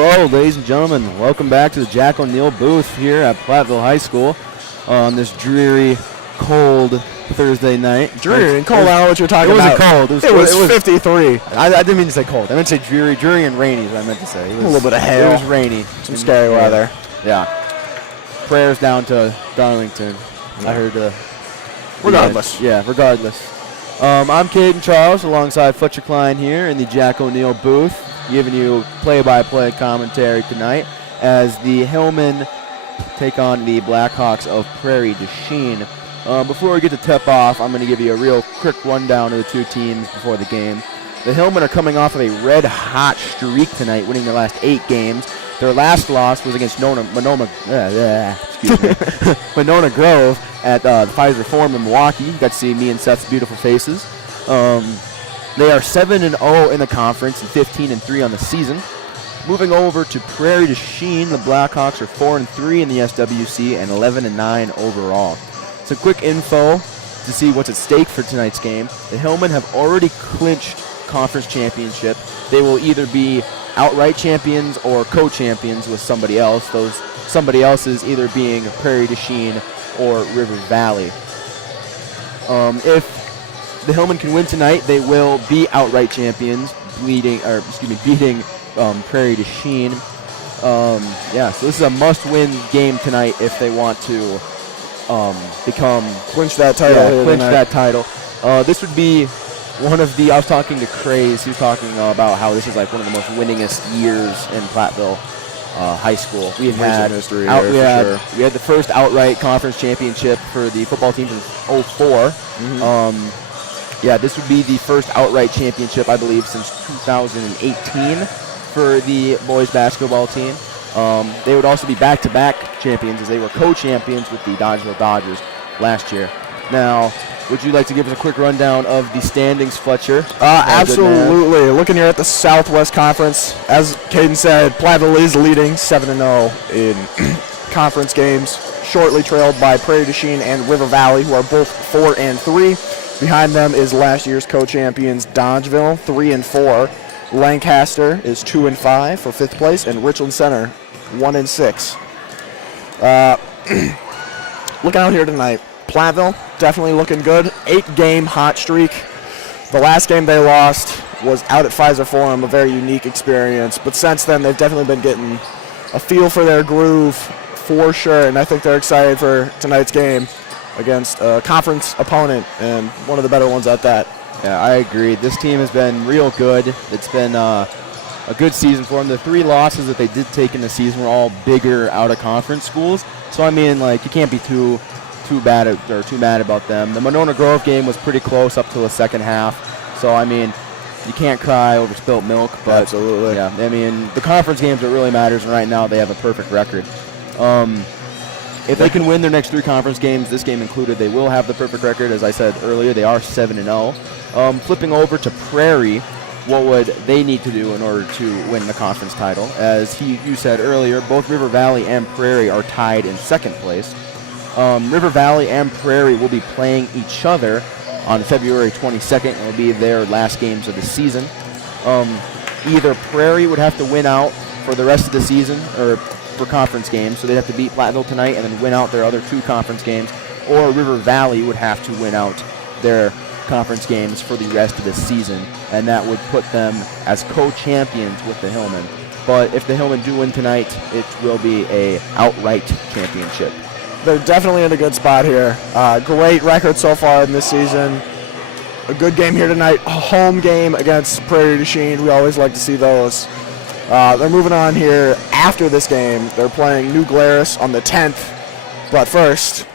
Hello, ladies and gentlemen. Welcome back to the Jack O'Neill booth here at Platteville High School on this dreary, cold Thursday night. Dreary and cold, I don't know what you're talking about. It wasn't cold. It was 53. I didn't mean to say cold. I meant to say dreary and rainy is what I meant to say. It was, a little bit of hail. It was rainy. Some scary weather. Yeah. Prayers down to Darlington. I heard. Regardless. Regardless. I'm Caden Charles alongside Fletcher Klein here in the Jack O'Neill booth, giving you play-by-play commentary tonight as the Hillmen take on the Blackhawks of Prairie to Chien. Before we get to tip off, I'm going to give you a real quick rundown of the two teams before the game. The Hillmen are coming off of a red-hot streak tonight, winning their last 8 games. Their last loss was against Monona Grove at the Pfizer Forum in Milwaukee. You got to see me and Seth's beautiful faces. They are 7-0 in the conference and 15-3 on the season. Moving over to Prairie to Chien, the Blackhawks are 4-3 in the SWC and 11-9 overall. Some quick info to see what's at stake for tonight's game. The Hillmen have already clinched conference championship. They will either be outright champions or co-champions with somebody else. Those somebody else's either being Prairie to Chien or River Valley. If the Hillmen can win tonight, they will be outright champions, beating Prairie to Chien. So this is a must-win game tonight if they want to clinch that title. This would be one of the, I was talking to Craze, he was talking about how this is like one of the most winningest years in Platteville High School. We had history we had the first outright conference championship for the football team in 2004. This would be the first outright championship, I believe, since 2018 for the boys basketball team. They would also be back-to-back champions as they were co-champions with the Dodgeville Dodgers last year. Now, would you like to give us a quick rundown of the standings, Fletcher? Absolutely. Looking here at the Southwest Conference, as Caden said, Platteville is leading 7-0 in conference games, shortly trailed by Prairie to Chien and River Valley, who are both 4-3. Behind them is last year's co-champions Dodgeville, 3-4. Lancaster is 2-5 for 5th place, and Richland Center 1-6. Looking out here tonight, Platteville definitely looking good. 8-game hot streak. The last game they lost was out at Pfizer Forum, a very unique experience. But since then, they've definitely been getting a feel for their groove for sure, and I think they're excited for tonight's game against a conference opponent and one of the better ones at that. Yeah, I agree. This team has been real good. It's been a good season for them. The 3 losses that they did take in the season were all bigger out-of-conference schools. So, I mean, like, you can't be too mad about them. The Monona Grove game was pretty close up to the second half. So, I mean, you can't cry over spilt milk. But absolutely. Yeah, I mean, the conference games, it really matters, and right now they have a perfect record. If they can win their next 3 conference games, this game included, they will have the perfect record. As I said earlier, they are 7-0. Flipping over to Prairie, what would they need to do in order to win the conference title? As you said earlier, both River Valley and Prairie are tied in 2nd place. River Valley and Prairie will be playing each other on February 22nd. It will be their last games of the season. Either Prairie would have to win out for the rest of the season or for conference games, so they'd have to beat Platteville tonight and then win out their other 2 conference games, or River Valley would have to win out their conference games for the rest of the season, and that would put them as co-champions with the Hillmen. But if the Hillmen do win tonight, it will be a outright championship. They're definitely in a good spot here. Great record so far in this season. A good game here tonight. A home game against Prairie to Chien. We always like to see those. They're moving on here after this game. They're playing New Glarus on the 10th. But first,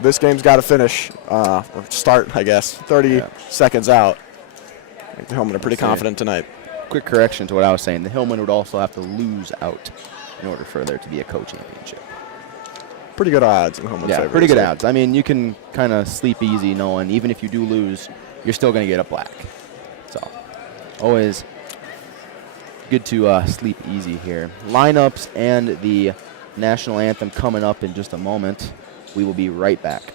this game's got to finish, or start, I guess, 30 seconds out. I think the Hillmen are pretty confident tonight. Quick correction to what I was saying. The Hillmen would also have to lose out in order for there to be a co-championship. Pretty good odds in Hillmen's favor. Yeah, pretty good odds. I mean, you can kind of sleep easy knowing even if you do lose, you're still going to get a black. So, always good to sleep easy here. Lineups and the national anthem coming up in just a moment. We will be right back.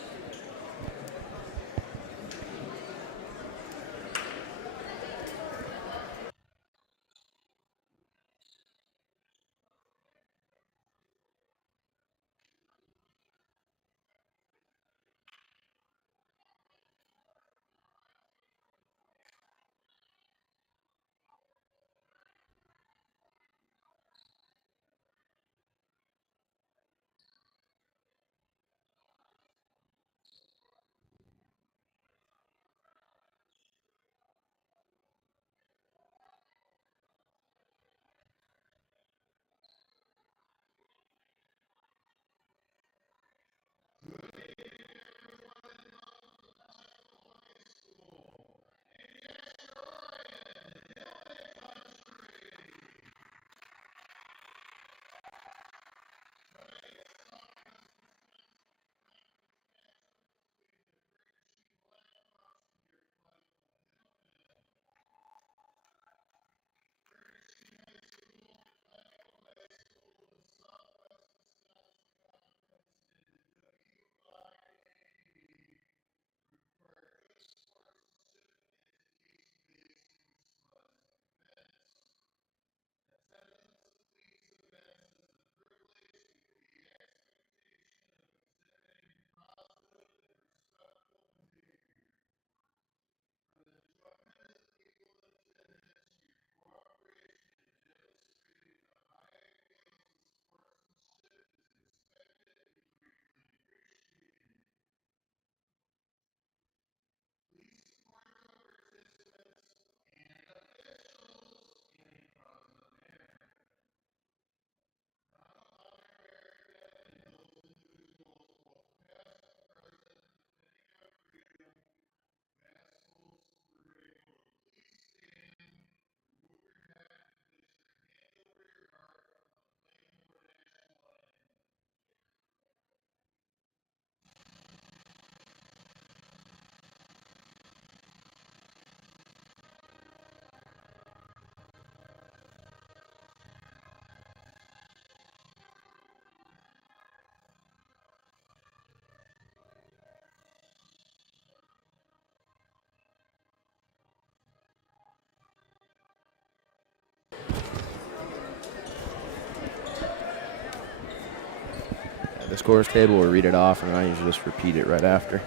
scores table or read it off, and I usually just repeat it right after.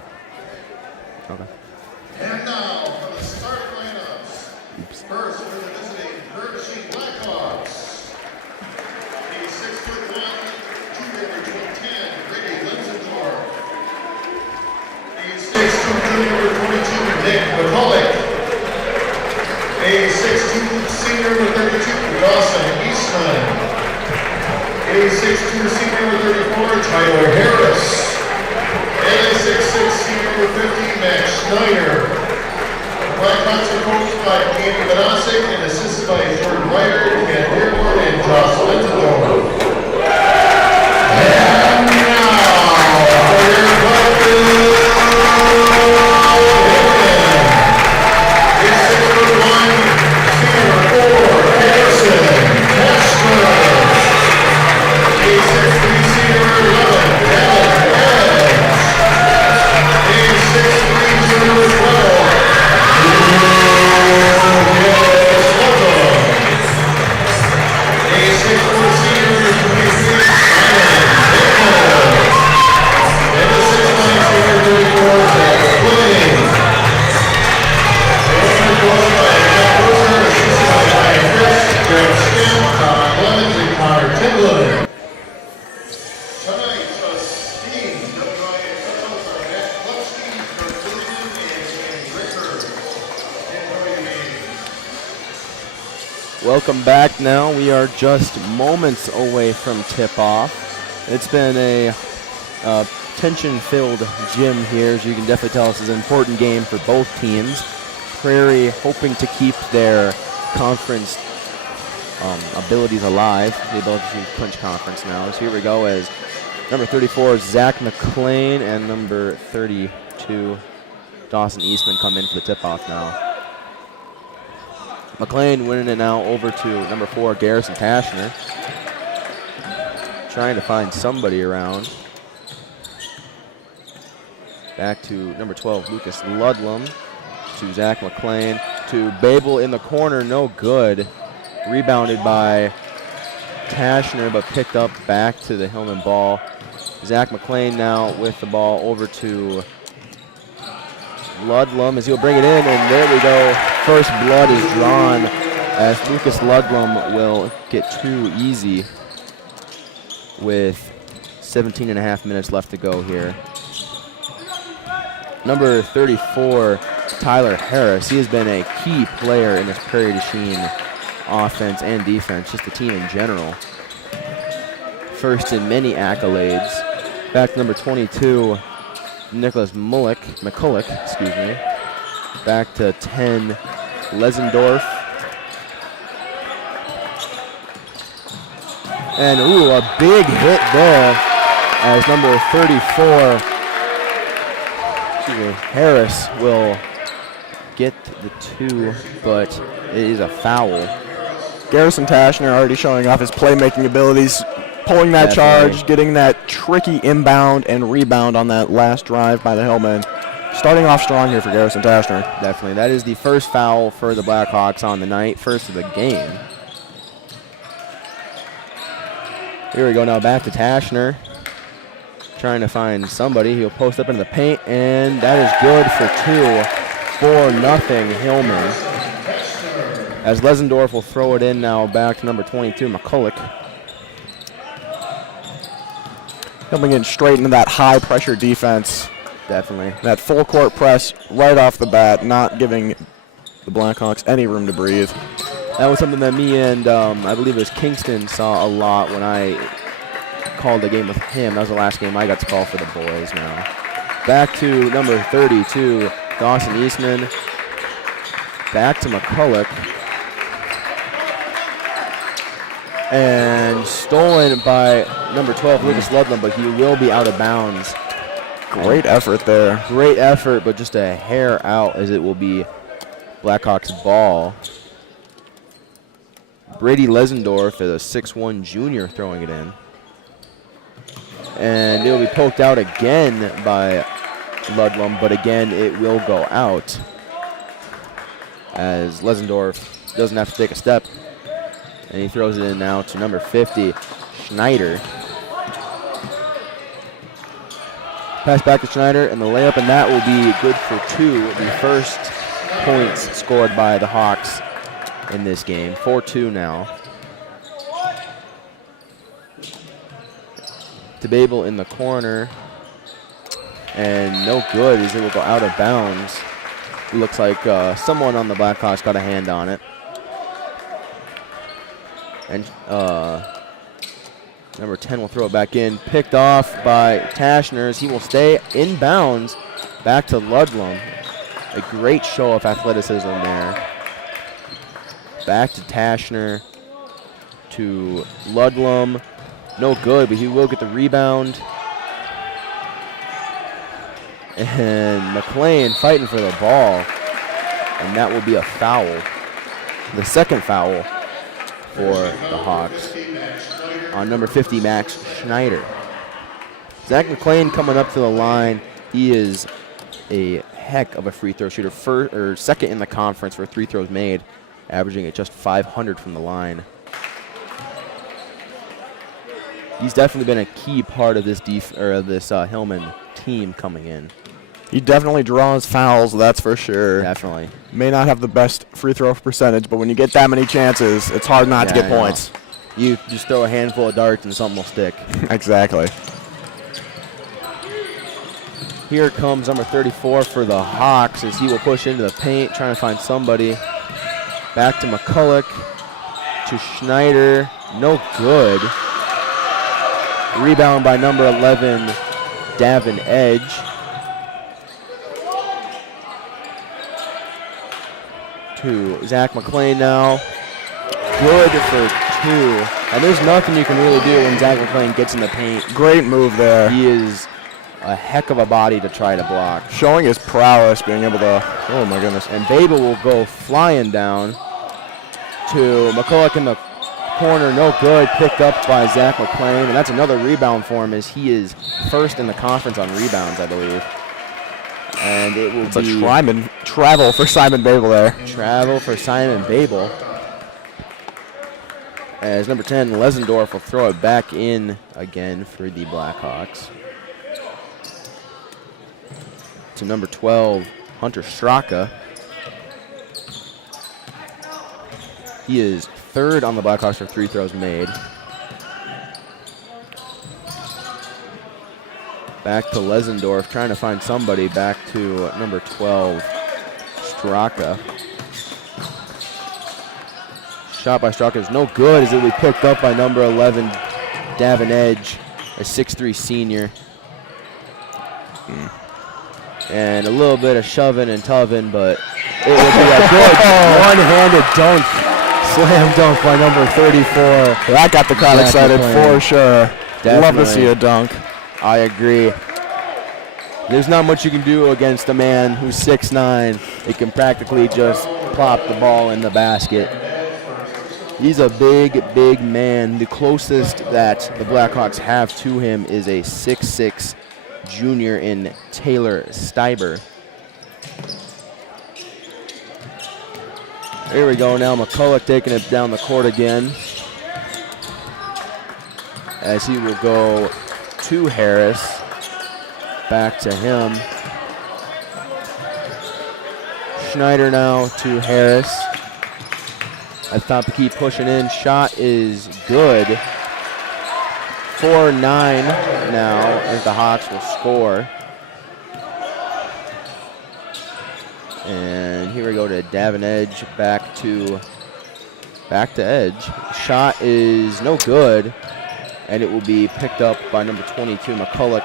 Okay. And now for the start lineups. Oops. First for the visiting Prairie Blackhawks. The 6'1", 210, Brady Linsendorf. The 6'2", junior, 22, Nick McCulloch. A 6'2", senior, 32, Dawson Eastman. A 6'2", senior, 34, Tyler Harris. And a 6'6", senior, 50, Max Schneider. Blackhawks are coached by Andy Manasek and assisted by Jordan Ryder, Ken Dearborn, and Josh Lentendorf. And now for your Platteville is 6'1", senior, 4, Harrison Cashner. A 6'3", senior, 11, Devin Edge. A 6'3", senior, 12, a 6'4", senior, 23, and a 6'9", senior, 34, Zach Quinn. Those are coached by Jeff Wilson, assisted by Ryan Chris, Greg Skim, Tom Clemens, and Connor Timlin. Tonight, Steve, WIA Cardinals are Matt Klupski, Kurt Williams, and Andy Ricker. Enjoy the game. Welcome back now. We are just moments away from tip-off. It's been a tension-filled gym here, as you can definitely tell. This is an important game for both teams. Prairie hoping to keep their conference abilities alive, the ability to clinch conference now. So here we go as number 34, Zach McLean, and number 32, Dawson Eastman come in for the tip-off now. McLean winning it now over to number 4, Garrison Tashner. Trying to find somebody around. Back to number 12, Lucas Ludlam. To Zach McLean. To Babel in the corner, no good. Rebounded by Tashner, but picked up back to the Hillman ball. Zach McLean now with the ball over to Ludlam as he'll bring it in, and there we go. First blood is drawn as Lucas Ludlam will get too easy with 17 and a half minutes left to go here. Number 34, Tyler Harris. He has been a key player in this Prairie du Chien offense and defense, just the team in general. First in many accolades. Back to number 22, Nicholas McCulloch. Back to 10, Lesendorf. And a big hit there as number 34, Harris will get the 2, but it is a foul. Garrison Tashner already showing off his playmaking abilities, pulling that charge, getting that tricky inbound and rebound on that last drive by the Hillmen. Starting off strong here for Garrison Tashner. Definitely. That is the first foul for the Blackhawks on the night, first of the game. Here we go now, back to Tashner. Trying to find somebody. He'll post up into the paint, and that is good for 4-0 Hillman. As Lesendorf will throw it in now back to number 22, McCulloch. Hillman getting straight into that high-pressure defense. Definitely. That full-court press right off the bat, not giving the Blackhawks any room to breathe. That was something that me and I believe it was Kingston saw a lot when I called the game with him. That was the last game I got to call for the boys now. Back to number 32, Dawson Eastman. Back to McCulloch. And stolen by number 12, Lucas Ludlam, but he will be out of bounds. Great effort there. Great effort, but just a hair out as it will be Blackhawks ball. Brady Lesendorf is a 6'1 junior throwing it in. And it will be poked out again by Ludlam, but again it will go out as Lesendorf doesn't have to take a step. And he throws it in now to number 50, Schneider. Pass back to Schneider, and the layup, and that will be good for 2. The first points scored by the Hawks in this game. 4-2 now. DeBabel in the corner, and no good as it will go out of bounds. Looks like someone on the Blackhawks got a hand on it. And number 10 will throw it back in. Picked off by Taschner. He will stay in bounds. Back to Ludlam. A great show of athleticism there. Back to Taschner. To Ludlam. No good, but he will get the rebound. And McLean fighting for the ball. And that will be a foul. The second foul for the Hawks on number 50, Max Schneider. Zach McLean coming up to the line. He is a heck of a free throw shooter, second in the conference for free throws made, averaging at just 500 from the line. He's definitely been a key part of this Hillman team coming in. He definitely draws fouls, that's for sure. Definitely. May not have the best free throw percentage, but when you get that many chances, it's hard not to get points. You just throw a handful of darts and something will stick. Exactly. Here comes number 34 for the Hawks as he will push into the paint, trying to find somebody. Back to McCulloch, to Schneider, no good. Rebound by number 11, Davin Edge. To Zach McLean now. Good for 2. And there's nothing you can really do when Zach McLean gets in the paint. Great move there. He is a heck of a body to try to block. Showing his prowess, being able to, oh my goodness. And Babel will go flying down to McCulloch in the corner, no good, picked up by Zach McLean. And that's another rebound for him as he is first in the conference on rebounds, I believe. And it will be a travel for Simon Babel there. Travel for Simon Babel. As number 10, Lesendorf will throw it back in again for the Blackhawks. To number 12, Hunter Straka. He is third on the Blackhawks for free throws made. Back to Lesendorf, trying to find somebody. Back to number 12, Straka. Shot by Straka is no good as it will be picked up by number 11, Davin Edge, a 6'3 senior. And a little bit of shoving and tugging, but it will be a good one-handed dunk, slam dunk by number 34. That got the crowd excited for sure. Definitely. Love to see a dunk. I agree. There's not much you can do against a man who's 6'9". He can practically just plop the ball in the basket. He's a big, big man. The closest that the Blackhawks have to him is a 6'6" junior in Taylor Steiber. Here we go now. McCulloch taking it down the court again. As he will go to Harris. Back to him. Schneider now to Harris. At the top to keep pushing in. Shot is good. 4-9 now as the Hawks will score. And here we go to Davin Edge. Back to Edge. Shot is no good. And it will be picked up by number 22, McCulloch.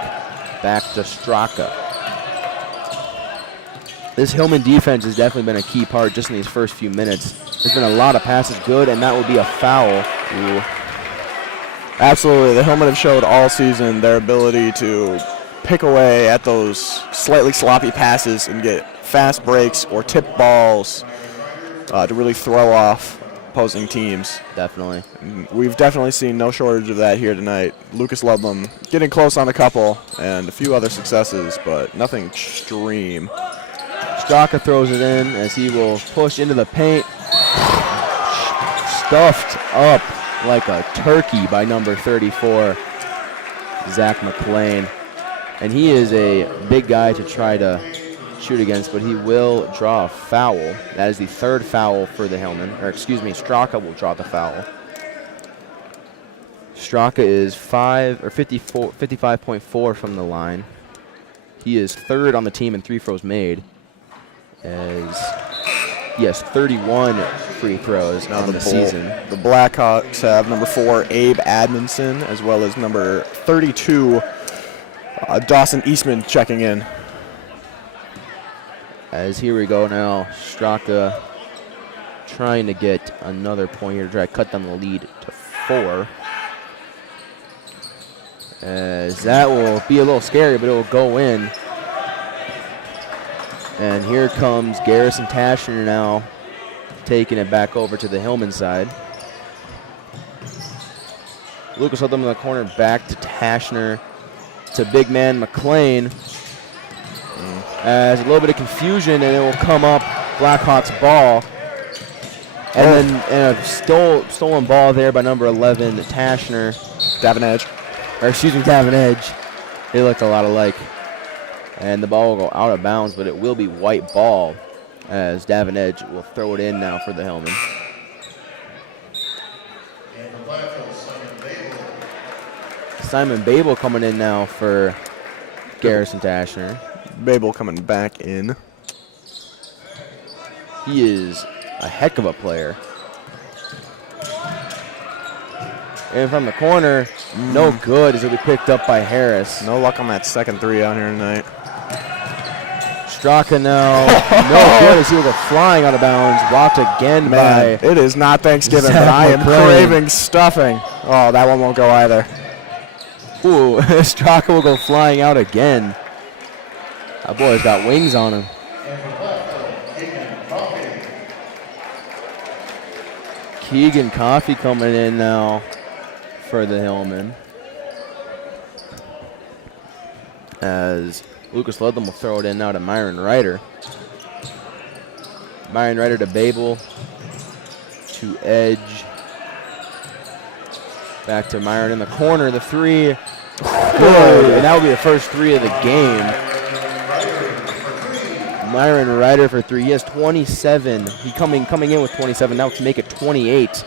Back to Straka. This Hillman defense has definitely been a key part just in these first few minutes. There's been a lot of passes good, and that will be a foul. Ooh. Absolutely. The Hillmen have showed all season their ability to pick away at those slightly sloppy passes and get fast breaks or tip balls to really throw off opposing teams. Definitely. We've definitely seen no shortage of that here tonight. Lucas Ludlam getting close on a couple and a few other successes, but nothing extreme. Straka throws it in as he will push into the paint. Stuffed up like a turkey by number 34, Zach McLean. And he is a big guy to try to shoot against, but he will draw a foul. That is the third foul for the Hillman. Or excuse me, Straka will draw the foul. Straka is 55.4 from the line. He is third on the team in free throws made, as he has 31 free throws on the season. The Blackhawks have number 4, Abe Admonson, as well as number 32, Dawson Eastman checking in. As here we go now, Straka trying to get another point here to try to cut down the lead to 4. As that will be a little scary, but it will go in. And here comes Garrison Tashner now, taking it back over to the Hillman side. Lucas Ludlam in the corner, back to Tashner, to big man McLean. As a little bit of confusion, and it will come up Blackhawks ball. And then a stolen ball there by number 11, Tashner. Davin Edge. They looked a lot alike. And the ball will go out of bounds, but it will be white ball, as Davin Edge will throw it in now for the Hillman. Simon Babel coming in now for Garrison Tashner. Babel coming back in. He is a heck of a player. And from the corner, no good as it'll be picked up by Harris. No luck on that second 3 out here tonight. Straka now, no good as he will go flying out of bounds. Blocked again by it is not Thanksgiving, Zach but I am McLean. craving stuffing. Oh, that one won't go either. Ooh, Straka will go flying out again. That boy's got wings on him. Keegan Coffey coming in now for the Hillman, as Lucas Ludlam will throw it in now to Myron Ryder. Myron Ryder to Babel, to Edge. Back to Myron in the corner, the 3. Good, and that will be the first 3 of the game. Myron Ryder for 3. He has 27. He coming in with 27 now to make it 28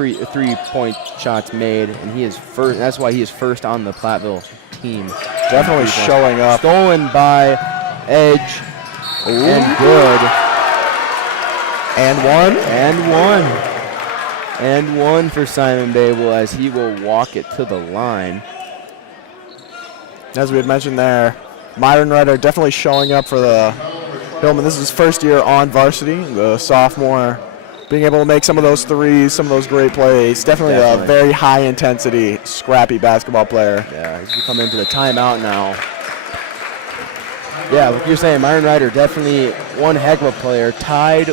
3-point shots made, and he is first. That's why he is first on the Platteville team. Definitely showing up. Stolen by Edge. Ooh. And good. And one for Simon Babel, as he will walk it to the line. As we had mentioned there, Myron Ryder definitely showing up for the Hillman. This is his first year on varsity, the sophomore, being able to make some of those threes, some of those great plays. Definitely a very high-intensity, scrappy basketball player. Yeah, he's coming into the timeout now. Yeah, like you're saying, Myron Ryder, definitely one heck of a player. Tied,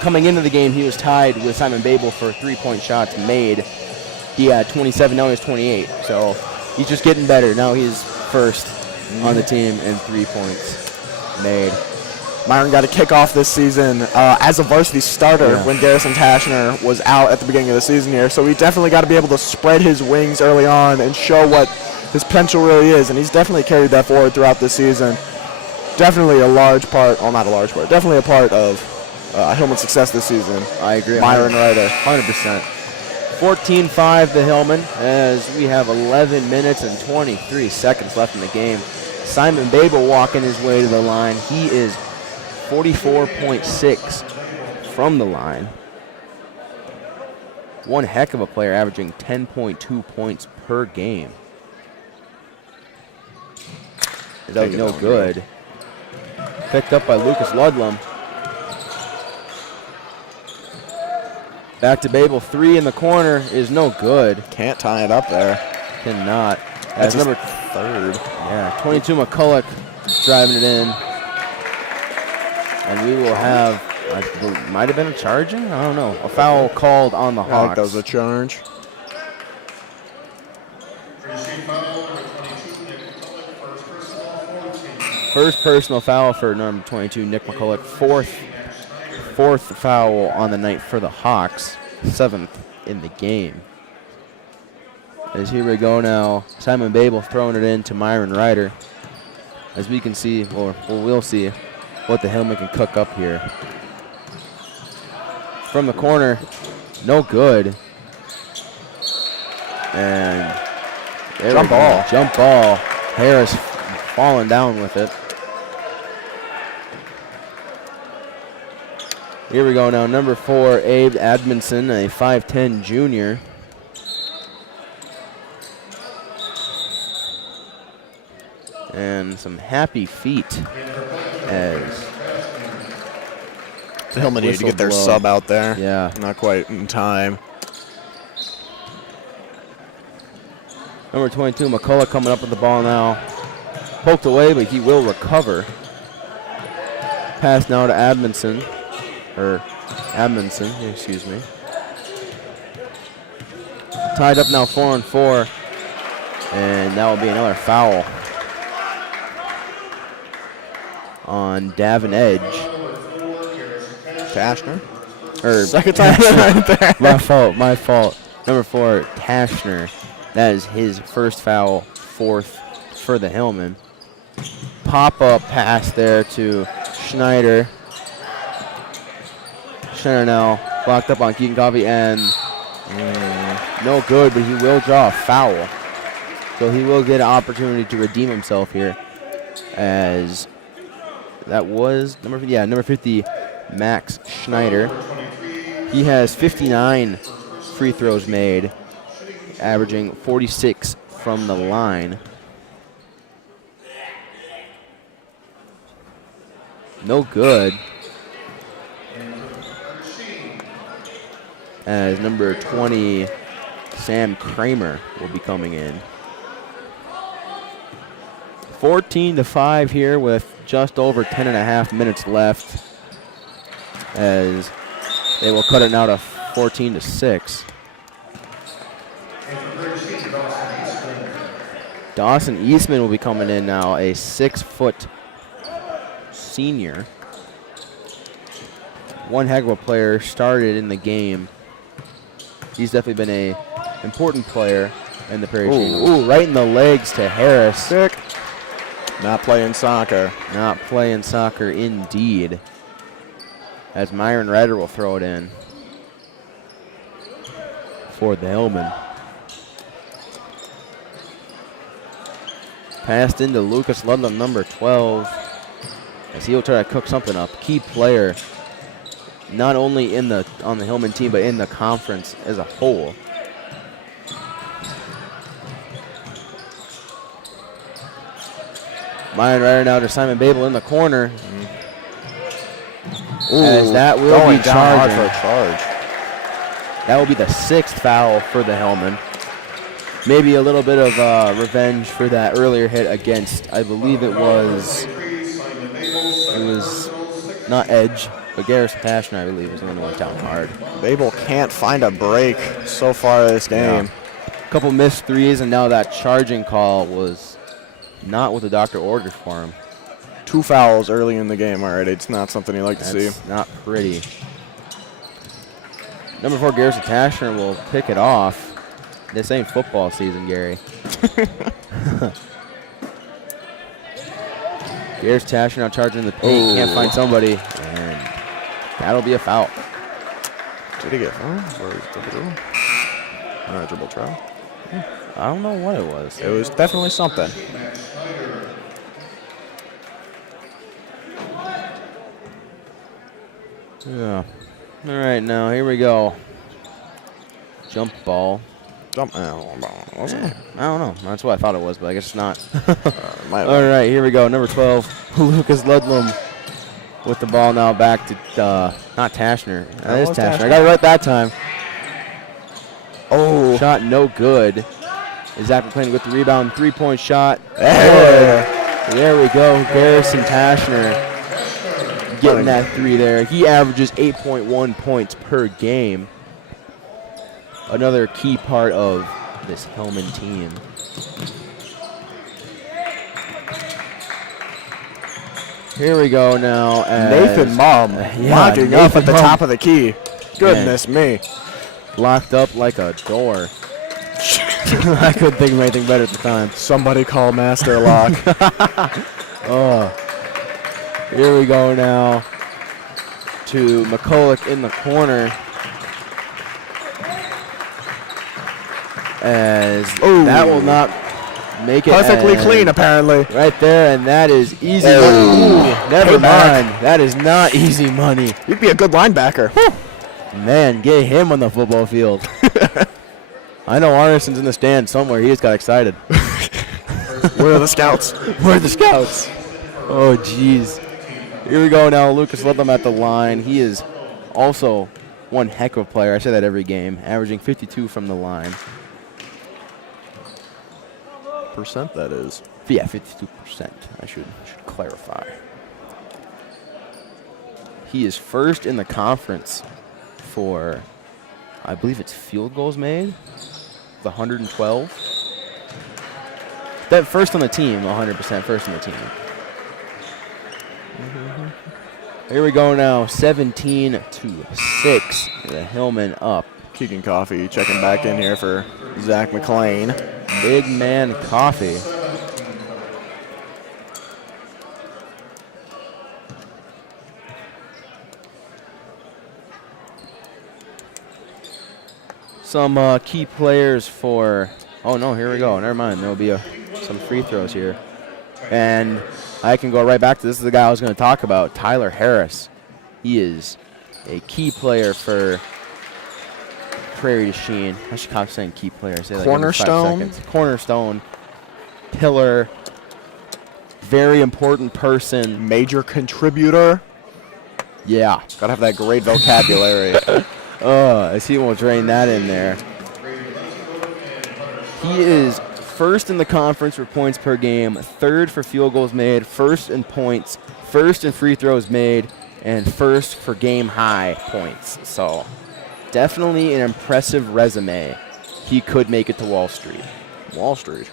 coming into the game, he was tied with Simon Babel for 3-point shots made. He had 27, now he has 28. So he's just getting better. Now he's first on the team in 3 points made. Myron got a kickoff this season as a varsity starter when Garrison Tashner was out at the beginning of the season here. So he definitely got to be able to spread his wings early on and show what his potential really is. And he's definitely carried that forward throughout the season. Definitely a large part, well, not a large part, definitely a part of Hillman's success this season. I agree. Myron Ryder. 100%. 14-5 the Hillman, as we have 11 minutes and 23 seconds left in the game. Simon Babel walking his way to the line. He is 44.6 from the line. One heck of a player, averaging 10.2 points per game. That was no good. Picked up by Lucas Ludlam. Back to Babel, 3 in the corner is no good. Can't tie it up there. Cannot. That's number 3rd. Yeah, 22 McCulloch driving it in. And we will have, might have been a charging? I don't know. A foul called on the Hawks. I think that was a charge. First personal foul for number 22, Nick McCulloch. Fourth foul on the night for the Hawks. 7th in the game. As here we go now. Simon Babel throwing it in to Myron Ryder. As we can see, or we'll see, what the Hillman can cook up here. From the corner, no good. And there Jump we go. ball. Jump ball. Harris falling down with it. Here we go now. Number 4, Abe Admonson, a 5'10 junior. And some happy feet as The Hillman needed to get their blow. sub out there. Yeah. Not quite in time. Number 22, McCullough coming up with the ball now. Poked away, but he will recover. Pass now to Admonson. Excuse me. Tied up now 4-4. And that will be another foul on Davin Edge. Tashner. Second time right there. My fault. Number 4, Tashner. That is his first foul, 4th for the Hillman. Pop-up pass there to Schneider. Schneider now blocked up on Keaton Coffey and no good, but he will draw a foul. So he will get an opportunity to redeem himself here, as that was number 50, Max Schneider. He has 59 free throws made, averaging 46 from the line. No good. As number 20, Sam Kramer, will be coming in. 14-5 here with just over 10.5 minutes left, as they will cut it now to 14-6. Dawson Eastman will be coming in now, a 6-foot senior. One heck of a player, started in the game. He's definitely been a important player in the Prairie Chien. Ooh, right in the legs to Harris. Sick. Not playing soccer. Not playing soccer indeed. As Myron Ryder will throw it in for the Hillman. Passed into Lucas Ludlam, number 12. As he'll try to cook something up. Key player, not only on the Hillman team, but in the conference as a whole. Myron Ryder now to Simon Babel in the corner. Ooh, as that will going be down hard charging. for a charge. That will be the 6th foul for the Hillman. Maybe a little bit of revenge for that earlier hit against, I believe it was not Edge, but Garrison Tashner, I believe, was the one who went down hard. Babel can't find a break so far this game. A couple missed threes, and now that charging call was not what the doctor ordered for him. 2 fouls early in the game already. It's not something you like to see. That's not pretty. Number 4, Garrison Tashner will pick it off. This ain't football season, Gary. Garrison Tashner now charging in the paint. Can't find somebody, and that'll be a foul. Did he get fouled? Or dribble trial? I don't know what it was. It was definitely something. Yeah. All right, now here we go. Jump ball. Wasn't it? I don't know. That's what I thought it was, but I guess it's not. Might have All right, here we go. Number 12, Lucas Ludlam with the ball now back to, not Tashner. That is was Tashner. Tashner. I got it right that time. Oh. Shot no good. Zach McClain with the rebound. 3-point shot. Hey. There we go. Garrison Tashner getting that 3 there. He averages 8.1 points per game. Another key part of this Hillman team. Here we go now. Nathan Mom locking up Nathan at the Mum. top of the key. Goodness me. Locked up like a door. I couldn't think of anything better at the time. Somebody call Master Lock. Here we go now to McCulloch in the corner. As that will not make it Perfectly clean, apparently. right there, and that is easy. Ooh, Never payback. mind. That is not easy money. You'd be a good linebacker. Man, get him on the football field. I know Arneson's in the stand somewhere. He just got excited. Where are the scouts? Where are the scouts? Oh, jeez. Here we go now. Lucas Ludlam at the line. He is also one heck of a player. I say that every game, averaging 52 from the line. Percent, that is. Yeah, 52%. I should clarify. He is first in the conference for, I believe it's field goals made, the 112. That first on the team, 100% first on the team. Here we go now, 17-6. The Hillman up. Keegan Coffee checking back in here for Zach McLean. Big man Coffee. Some key players for, oh no, here we go. Never mind, there'll be some free throws here. And I can go right back to this is the guy I was going to talk about, Tyler Harris. He is a key player for Prairie to Chien. I should stop saying key player. Say like every 5 Cornerstone? seconds. Cornerstone, pillar, very important person. Major contributor. Yeah. Gotta have that great vocabulary. I see we'll drain that in there. He is first in the conference for points per game, third for field goals made, first in points, first in free throws made, and first for game high points. So definitely an impressive resume. He could make it to Wall Street. Wall Street.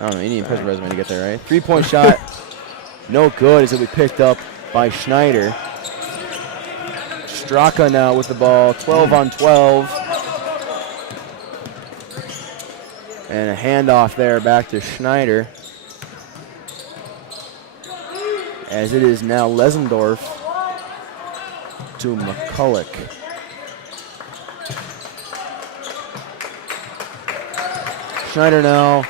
I don't know, you need an impressive resume to get there, right? 3-point shot, no good as it will be picked up by Schneider. Straka now with the ball, 12 on 12. And a handoff there back to Schneider. As it is now Lesendorf to McCulloch. Schneider now,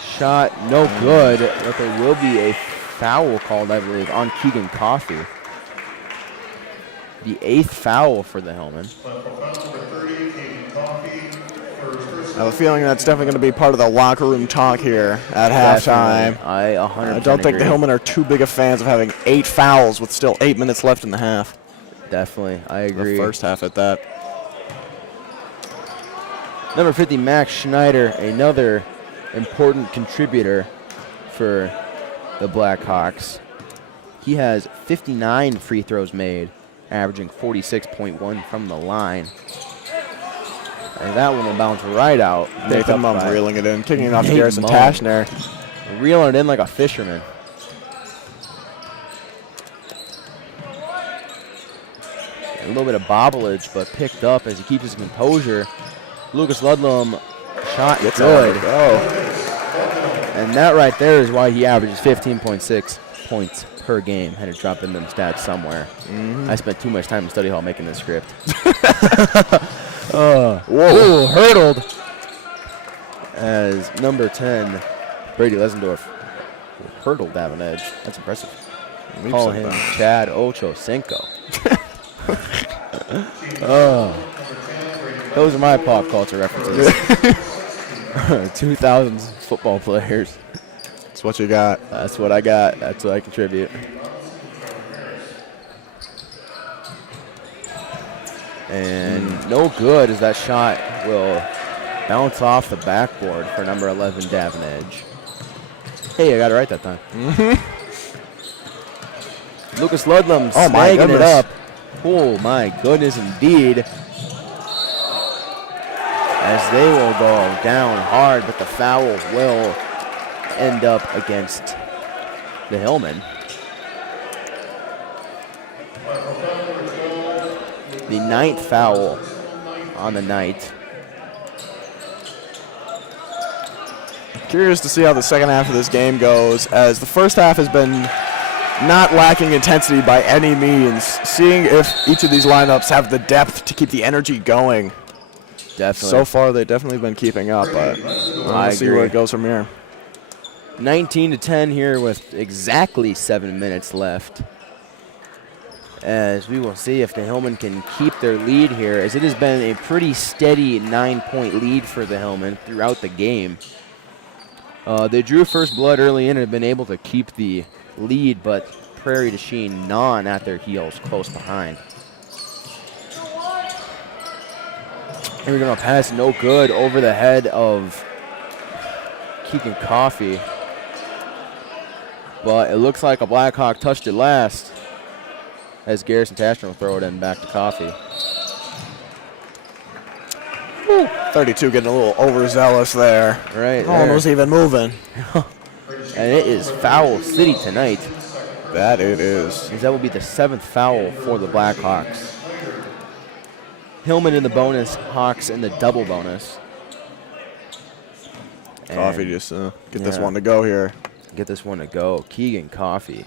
shot no good, but there will be a foul called, I believe, on Keegan Coffey. The 8th foul for the Hillman. I have a feeling that's definitely going to be part of the locker room talk here at halftime. I 100% I don't think agree. the Hillmen are too big of fans of having 8 fouls with still 8 minutes left in the half. Definitely, I agree. The first half at that. Number 50, Max Schneider, another important contributor for the Blackhawks. He has 59 free throws made, averaging 46.1 from the line. And that one will bounce right out. Nathan Mum's reeling it in, kicking it off to Garrison Tashner. Reeling it in like a fisherman. A little bit of bobblage, but picked up as he keeps his composure. Lucas Ludlam shot good. And that right there is why he averages 15.6 points per game. Had to drop in them stats somewhere. I spent too much time in study hall making this script. Whoa. Ooh, hurdled. As number 10, Brady Lesendorf, hurdled Davin Edge. That's impressive. Call him Chad Ochocinco. Those are my pop culture references. 2000s football players. That's what you got. That's what I got. That's what I contribute. And no good as that shot will bounce off the backboard for number 11, Davin Edge. Hey, I got it right that time. Lucas Ludlam snagging it up. Oh, my goodness, indeed. As they will go down hard, but the foul will end up against the Hillmen. The 9th foul on the night. Curious to see how the second half of this game goes, as the first half has been not lacking intensity by any means. Seeing if each of these lineups have the depth to keep the energy going. Definitely. So far, they've definitely been keeping up, but we'll see where it goes from here. 19-10 here with exactly 7 minutes left. As we will see if the Hillmen can keep their lead here, as it has been a pretty steady 9-point lead for the Hillmen throughout the game. They drew first blood early in and have been able to keep the lead, but Prairie to Chien gnawing at their heels close behind. Here we're going to pass no good over the head of Keegan Coffey. But it looks like a Blackhawk touched it last, as Garrison Tashner will throw it in back to Coffey. 32 getting a little overzealous there. Right there. Almost even moving. And it is foul city tonight. That it is. As that will be the 7th foul for the Blackhawks. Hillman in the bonus, Hawks in the double bonus. Coffey just get this one to go here. Get this one to go. Keegan Coffey.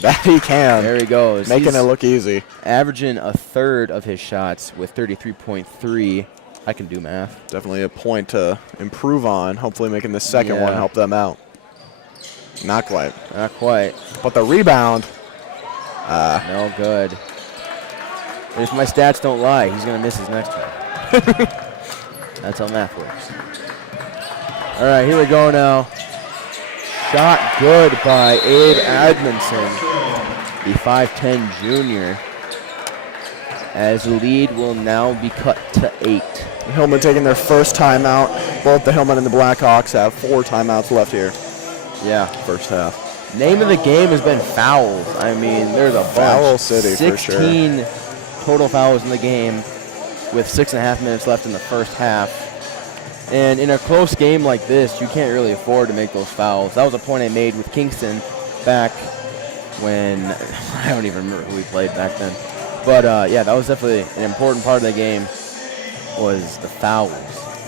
That he can. There he goes. Making it look easy. Averaging a third of his shots with 33.3. I can do math. Definitely a point to improve on. Hopefully making the second one help them out. Not quite. Not quite. But the rebound. No good. If my stats don't lie, he's going to miss his next one. That's how math works. All right, here we go now. Shot good by Abe Admonson, the 5'10 junior, as the lead will now be cut to 8. Hillman taking their first timeout. Both the Hillman and the Blackhawks have 4 timeouts left here. Yeah. First half. Name of the game has been fouls. I mean, there's a bunch. Foul city for sure. 16 total fouls in the game with 6.5 minutes left in the first half. And in a close game like this, you can't really afford to make those fouls. That was a point I made with Kingston back when, I don't even remember who we played back then. But yeah, that was definitely an important part of the game, was the fouls.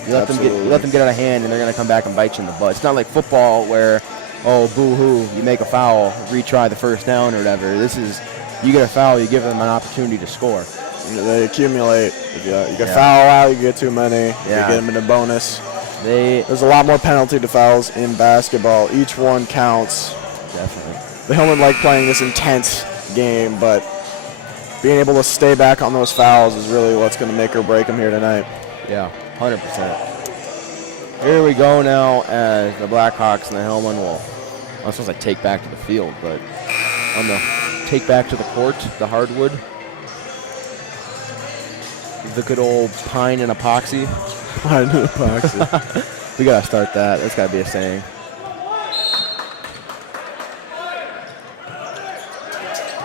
You let them get out of hand, and they're going to come back and bite you in the butt. It's not like football where, oh, boo-hoo, you make a foul, retry the first down or whatever. This is, you get a foul, you give them an opportunity to score. They accumulate. You get foul out, you get too many. You get them in a bonus. There's a lot more penalty to fouls in basketball. Each one counts. Definitely. The Hillmen like playing this intense game, but being able to stay back on those fouls is really what's going to make or break them here tonight. Yeah, 100%. Here we go now as the Blackhawks and the Hillmen will, I was supposed to take back to the field, but on the take back to the court, the hardwood. The good old pine and epoxy. Pine and epoxy. We got to start that. That's got to be a saying.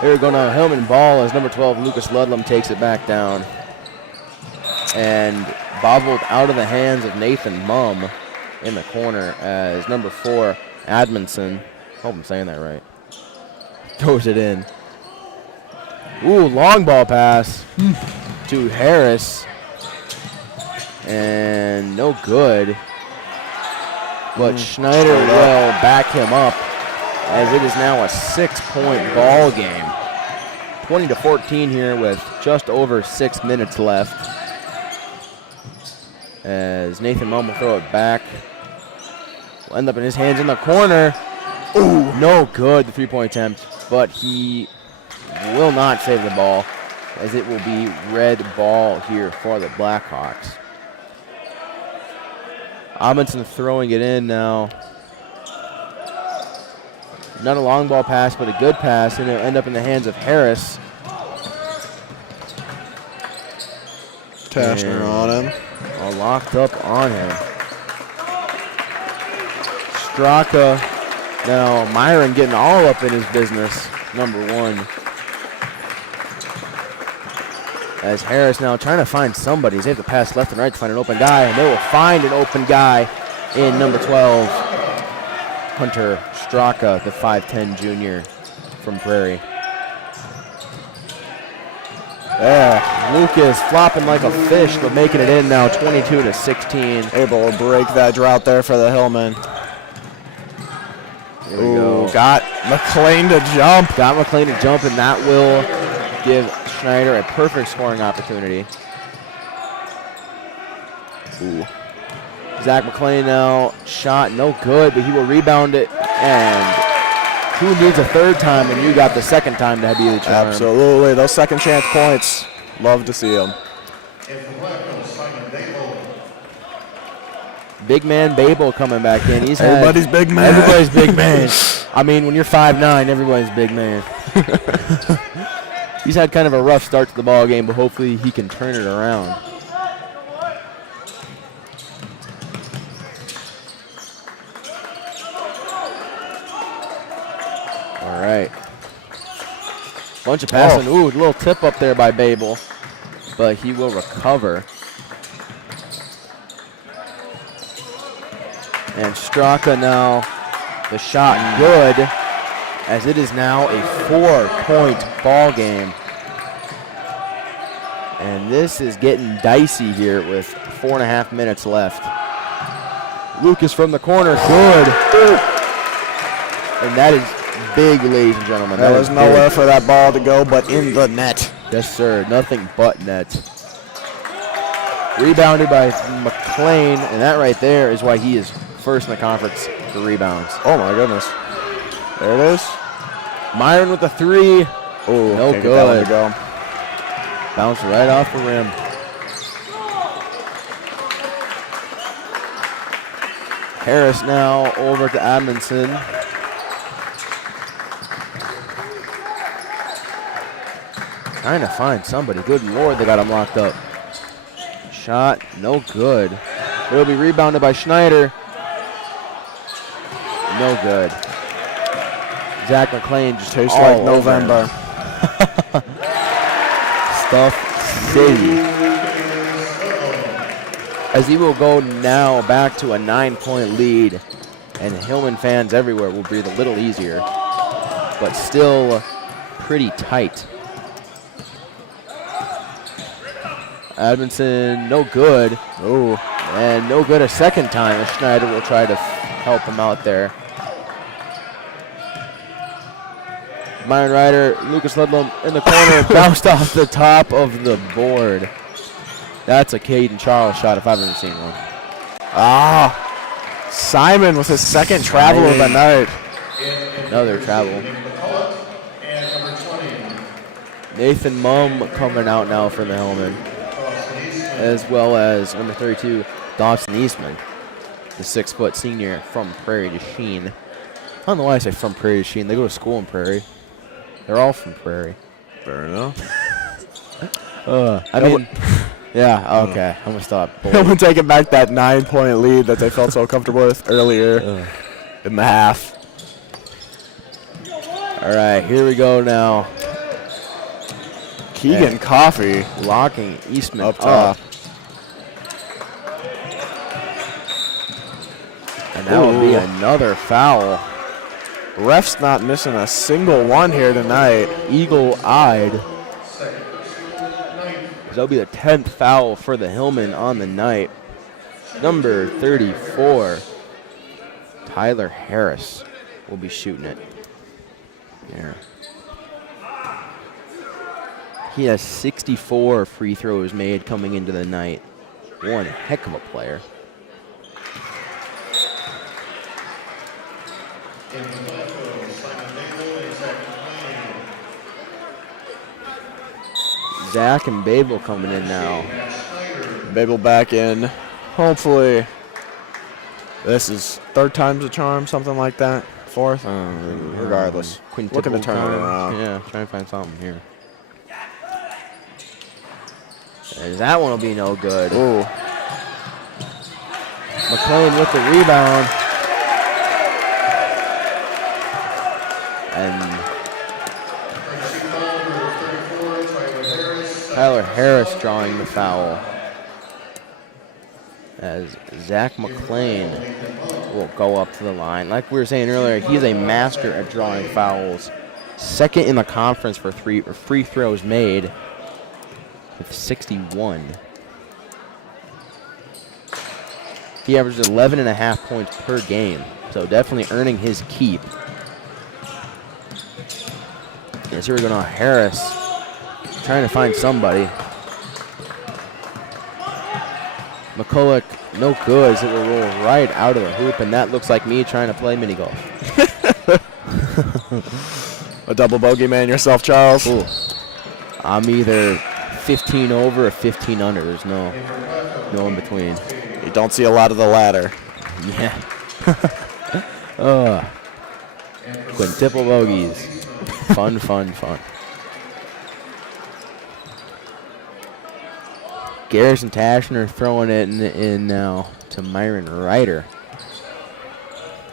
Here we go now. Hillman ball as number 12, Lucas Ludlam, takes it back down. And bobbled out of the hands of Nathan Mumm in the corner as number 4, Admonson, hope I'm saying that right, throws it in. Ooh, long ball pass to Harris. And no good. But Schneider will back him up as it is now a 6-point ball game. 20-14 here with just over 6 minutes left. As Nathan Mumm will throw it back. Will end up in his hands in the corner. Ooh, no good, the 3-point attempt. But he will not save the ball, as it will be red ball here for the Blackhawks. Amundsen throwing it in now. Not a long ball pass, but a good pass, and it'll end up in the hands of Harris. Tashner on him. All locked up on him. Straka. Now Myron getting all up in his business, number 1. As Harris now trying to find somebody. They have to pass left and right to find an open guy, and they will find an open guy in number 12, Hunter Straka, the 5'10 junior from Prairie. Lucas flopping like a fish, but making it in now, 22-16. Able to break that drought there for the Hillmen. Here we go. Got McLean to jump. Got McLean to jump, and that will give Schneider a perfect scoring opportunity. Ooh. Zach McLean now, shot no good, but he will rebound it. And who needs a third time when you got the second time to be the charm? Absolutely. Those second chance points, love to see them. Big man Babel coming back in. Everybody's big man. Everybody's big man. I mean, when you're 5'9", everybody's big man. He's had kind of a rough start to the ball game, but hopefully he can turn it around. All right. Bunch of passing. Ooh, a little tip up there by Babel, but he will recover. And Straka now, the shot good, as it is now a 4-point ball game. And this is getting dicey here with 4.5 minutes left. Lucas from the corner, good. And that is big, ladies and gentlemen. There was nowhere for that ball to go but in the net. Yes, sir. Nothing but net. Rebounded by McLean, and that right there is why he is first in the conference for rebounds. Oh, my goodness. There it is. Myron with the three. Oh, no good. Go. Bounced right off the rim. Harris now over to Admonson. Trying to find somebody. Good Lord, they got him locked up. Shot, no good. It'll be rebounded by Schneider. No good. Zach McLean just tastes like November. Stuff City. As he will go now back to a 9-point lead, and Hillman fans everywhere will breathe a little easier, but still pretty tight. Admonson, no good. Oh, and no good a second time as Schneider will try to help him out there. Myron Ryder, Lucas Ludlam in the corner, bounced off the top of the board. That's a Caden Charles shot if I've ever seen one. Ah, Simon with his second travel of the night. Another travel. Nathan Mumm coming out now for the Hillman, as well as number 32, Dawson Eastman, the 6-foot senior from Prairie to Chien. I don't know why I say from Prairie to Chien. They go to school in Prairie. They're all from Prairie. Fair enough. I mean, yeah, okay. I'm going to stop. I'm going to take back that 9-point lead that they felt so comfortable with earlier in the half. All right, here we go now. Keegan Coffey locking Eastman up top. And that will be another foul. Ref's not missing a single one here tonight. Eagle-eyed. That'll be the 10th foul for the Hillman on the night. Number 34, Tyler Harris, will be shooting it. Here. He has 64 free throws made coming into the night. One heck of a player. Zach and Babel coming in now. Babel back in. Hopefully, this is third time's a charm, something like that. Fourth, regardless. Looking to turn it around. Yeah, trying to find something here. And that one will be no good. Ooh. McLean with the rebound. And Tyler Harris drawing the foul. As Zach McLean will go up to the line. Like we were saying earlier, he's a master at drawing fouls. Second in the conference for free throws made with 61. He averages 11.5 points per game, so definitely earning his keep. As here we go now, Harris trying to find somebody. McCulloch, no good, as it will roll right out of the hoop, and that looks like me trying to play mini golf. A double bogey man yourself, Charles. Ooh. I'm either 15 over or 15 under. There's no in between. You don't see a lot of the latter. Yeah. Quintuple bogeys. Fun, fun, fun. Garrison Tashner throwing it in now to Myron Ryder.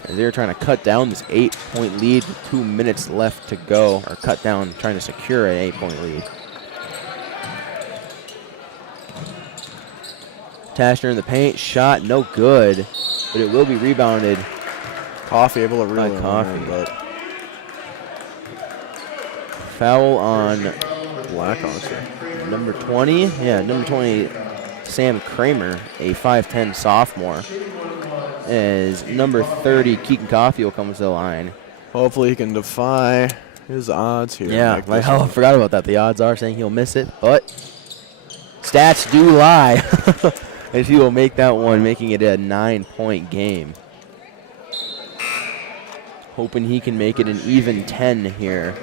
As they're trying to cut down this 8-point lead with 2 minutes left to go, or cut down, trying to secure an 8-point lead. Tashner in the paint, shot no good, but it will be rebounded. Coffee able to reel By it Coffee. in, but Foul on Blackhawks here. number 20. Yeah, number 20, Sam Kramer, a 5'10 sophomore. As number 30, Keaton Coffey will come to the line. Hopefully he can defy his odds here. Yeah, Make I this one. forgot about that. The odds are saying he'll miss it, but stats do lie. As he will make that one, making it a 9-point game. Hoping he can make it an even 10 here.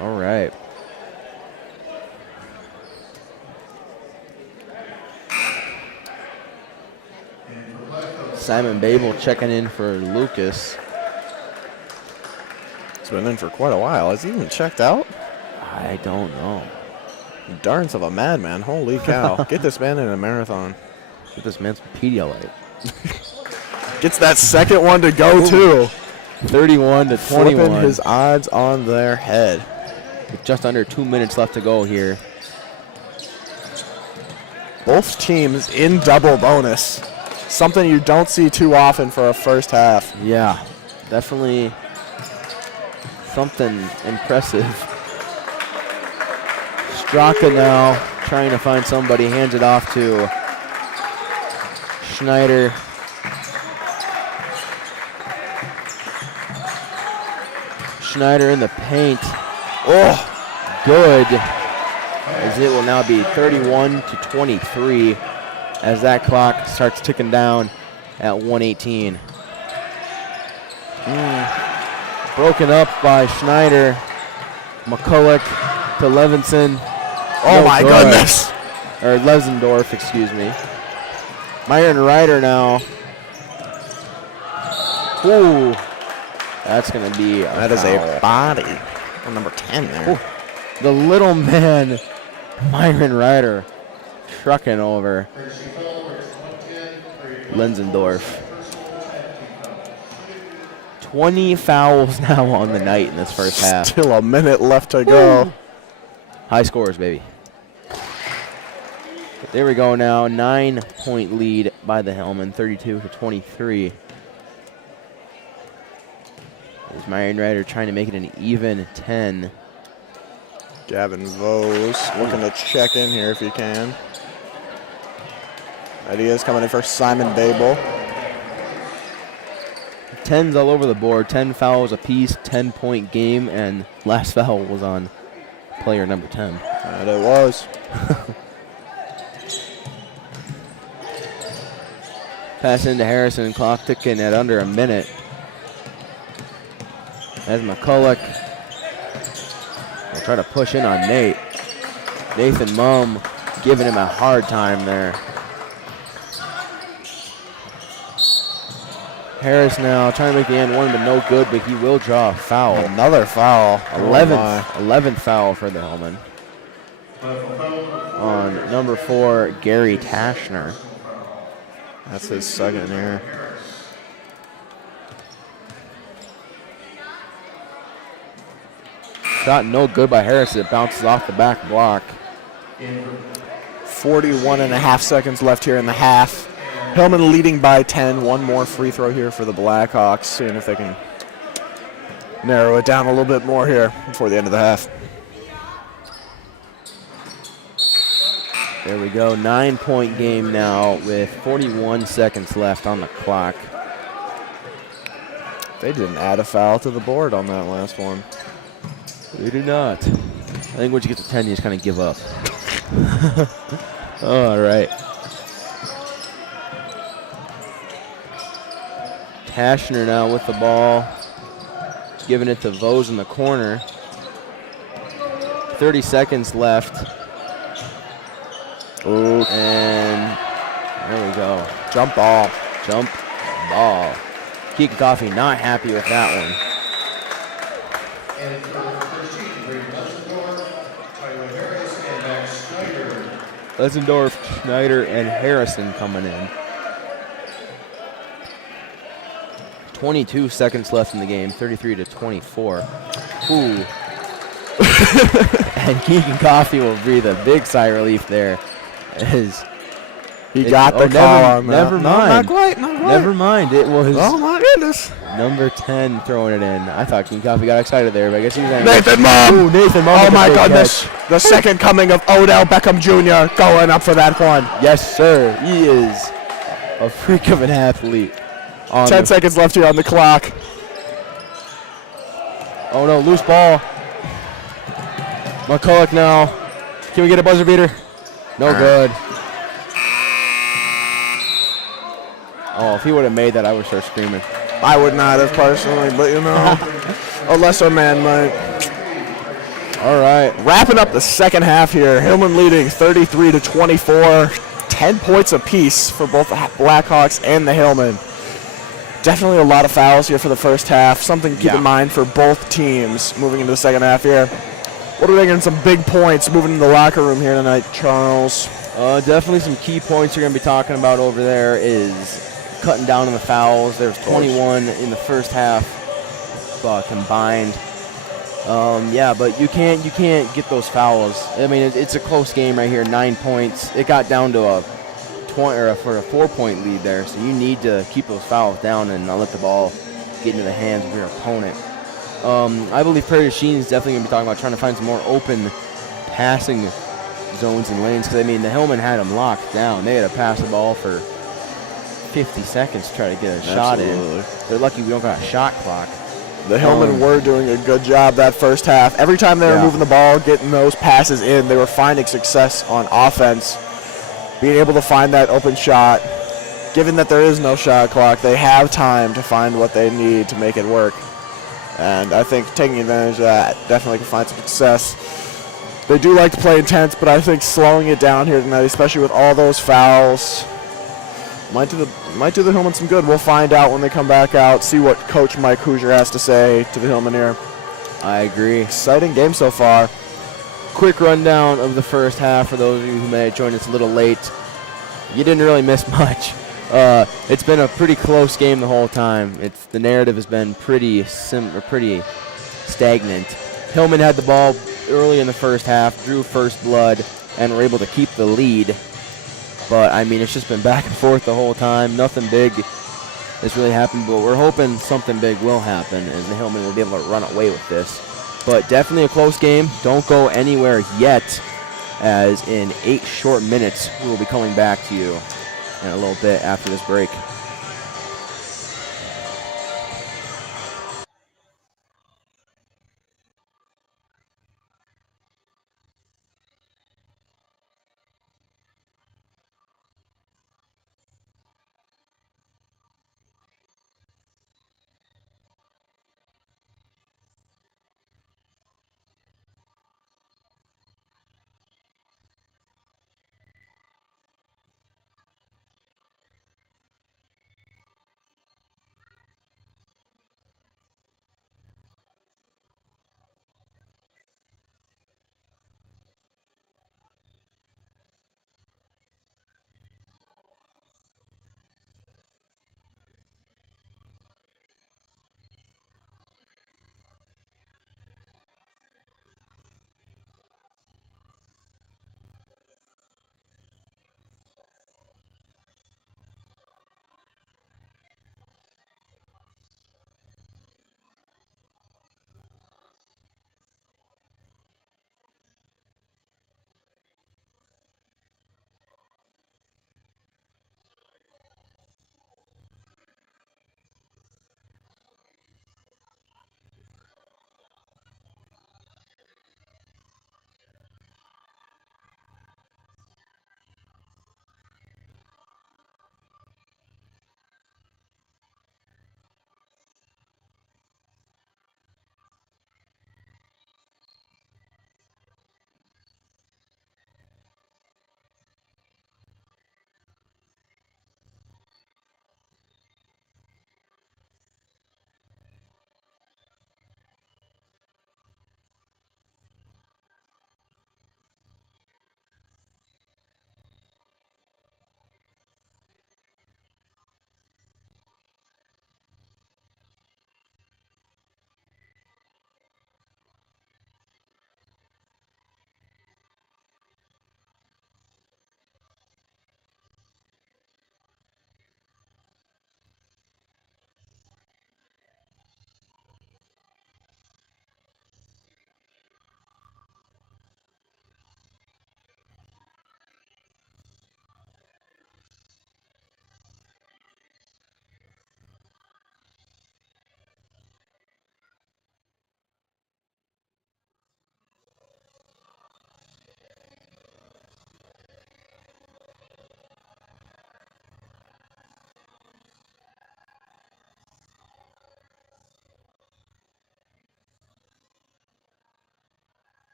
All right. Simon Babel checking in for Lucas. He's been in for quite a while. Has he even checked out? I don't know. Darns of a madman. Holy cow. Get this man in a marathon. Get this man some Pedialyte. Gets that second one to go, too. 31 to 21. Flipping his odds on their head. With just under 2 minutes left to go here. Both teams in double bonus. Something you don't see too often for a first half. Yeah, definitely something impressive. Straka now trying to find somebody, hands it off to Schneider. Schneider in the paint. Oh, good. As it will now be 31 to 23 as that clock starts ticking down at 1:18. Broken up by Schneider. McCulloch to Levinson. Oh, No my good. goodness. Or Lesendorf, excuse me. Myron Ryder now. Ooh. That's going to be That is a body. Oh, number 10 there. Ooh. The little man, Myron Ryder, trucking over Lenzendorf. 20 fouls now on the night in this first half. Still a minute left to go. High scores, baby. But there we go now. 9-point lead by the Hellman, 32 to 23. Is Myron Ryder trying to make it an even 10. Gavin Vose looking to check in here if he can. Ideas coming in for Simon Babel. 10s all over the board. 10 fouls apiece, 10-point game, and last foul was on player number 10. And it was. Pass into Harrison, clock ticking at under a minute. As McCulloch will try to push in on Nate. Nathan Mumm giving him a hard time there. Harris now trying to make the end one, but no good, but he will draw a foul. Another foul. 11th foul for the Hellman. On number 4, Gary Tashner. That's his second here. Shot no good by Harris. It bounces off the back block. 41.5 seconds left here in the half. Hillman leading by 10. One more free throw here for the Blackhawks. Seeing if they can narrow it down a little bit more here before the end of the half. There we go. 9-point game now with 41 seconds left on the clock. They didn't add a foul to the board on that last one. They did not. I think once you get to 10, you just kind of give up. All right. Tashner now with the ball, giving it to Vose in the corner. 30 seconds left. Ooh. And there we go. Jump ball. Jump ball. Keegan Coffey not happy with that one. And for the first team, Brady Lessendorf, Tyler Harris, and Max Schneider. Lessendorf, Schneider, and Harrison coming in. 22 seconds left in the game, 33 to 24. Ooh. And Keegan Coffey will breathe a big sigh of relief there. He got the call on that. Never mind. Not quite. Never mind. It was oh my goodness. number 10 throwing it in. I thought Keegan Coffey got excited there, but I guess he was angry. Nathan Mum. Ooh, Nathan Mum. Oh with a my big goodness. catch. The second coming of Odell Beckham Jr. going up for that one. Yes, sir. He is a freak of an athlete. 10 seconds left here on the clock. Oh no, loose ball. McCulloch now. Can we get a buzzer beater? No good. Oh, if he would have made that, I would start screaming. I would not have personally, but you know, a lesser man might. All right. Wrapping up the second half here. Hillman leading 33 to 24. 10 points apiece for both the Blackhawks and the Hillman. Definitely a lot of fouls here for the first half. Something to keep in mind for both teams moving into the second half here. What are we getting some big points moving into the locker room here tonight, Charles? Definitely some key points you're going to be talking about over there is cutting down on the fouls. There's 21 in the first half combined. Yeah, but you can't get those fouls. I mean, it's a close game right here. 9 points. It got down to a 4-point lead there, so you need to keep those fouls down and not let the ball get into the hands of your opponent. I believe Prairie Chien is definitely going to be talking about trying to find some more open passing zones and lanes, because I mean the Hillman had them locked down. They had to pass the ball for 50 seconds to try to get a shot in. They're lucky we don't got a shot clock. The Hillmen were doing a good job that first half. Every time they were moving the ball, getting those passes in, they were finding success on offense, being able to find that open shot. Given that there is no shot clock, they have time to find what they need to make it work. And I think taking advantage of that definitely can find some success. They do like to play intense, but I think slowing it down here tonight, especially with all those fouls, might do the Hillmen some good. We'll find out when they come back out, see what Coach Mike Hoosier has to say to the Hillmen here. I agree. Exciting game so far. Quick rundown of the first half for those of you who may have joined us a little late. You didn't really miss much. It's been a pretty close game the whole time. The narrative has been pretty stagnant. Hillman had the ball early in the first half, drew first blood, and were able to keep the lead. But, I mean, it's just been back and forth the whole time. Nothing big has really happened, but we're hoping something big will happen, and the Hillman will be able to run away with this. But definitely a close game. Don't go anywhere yet, as in 8 short minutes, we will be coming back to you in a little bit after this break.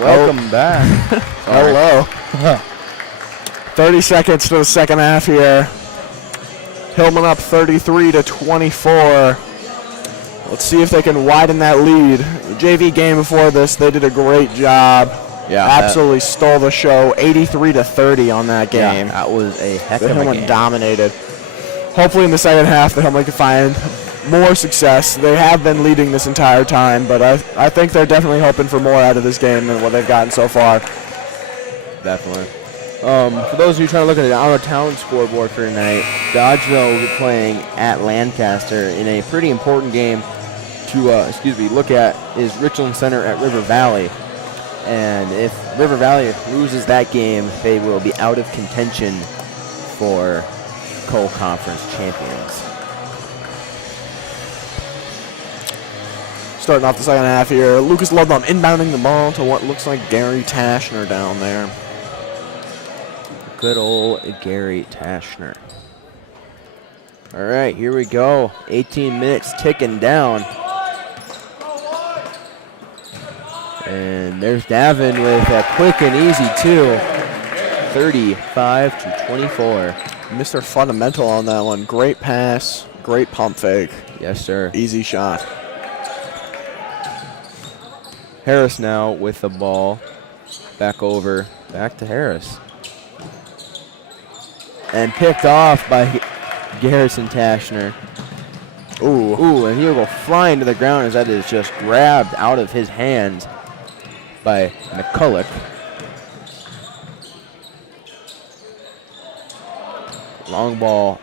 Welcome back. Hello. 30 seconds to the second half here. Hillman up 33-24. Let's see if they can widen that lead. The JV game before this, they did a great job. Yeah, absolutely stole the show. 83-30 on that game. Yeah, that was a heck The of a Hillman game. dominated. Hopefully in the second half, the Hillman can find more success. They have been leading this entire time, but I think they're definitely hoping for more out of this game than what they've gotten so far. Definitely. For those of you trying to look at the out-of-town scoreboard for tonight, Dodgeville will be playing at Lancaster in a pretty important game to look at is Richland Center at River Valley. And if River Valley loses that game, they will be out of contention for co-conference champions. Starting off the second half here, Lucas Ludlam inbounding the ball to what looks like Gary Tashner down there. Good old Gary Tashner. All right, here we go. 18 minutes ticking down. And there's Davin with a quick and easy 2. 35-24. Mr. Fundamental on that one. Great pass, great pump fake. Yes, sir. Easy shot. Harris now with the ball. Back to Harris. And picked off by Garrison Tashner. Ooh, and he'll go flying to the ground as that is just grabbed out of his hands by McCulloch. Long ball.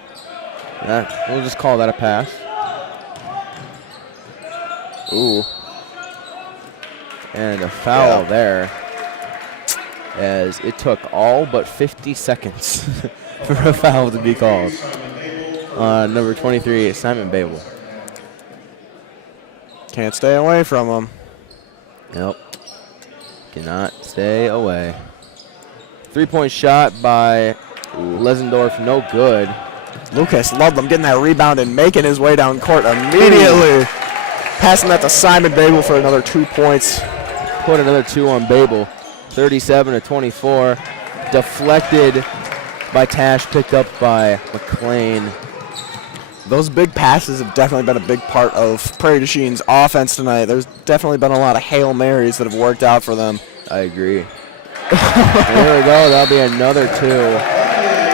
We'll just call that a pass. Ooh. And a foul there, as it took all but 50 seconds for a foul to be called. Number 23, Simon Babel. Can't stay away from him. Nope. Cannot stay away. 3-point shot by Lesendorf, no good. Lucas Ludlam getting that rebound and making his way down court immediately. Passing that to Simon Babel for another 2 points. Put another 2 on Babel. 37-24. Deflected by Tash, picked up by McLean. Those big passes have definitely been a big part of Prairie du Chien's offense tonight. There's definitely been a lot of Hail Marys that have worked out for them. I agree. And there we go. That'll be another 2.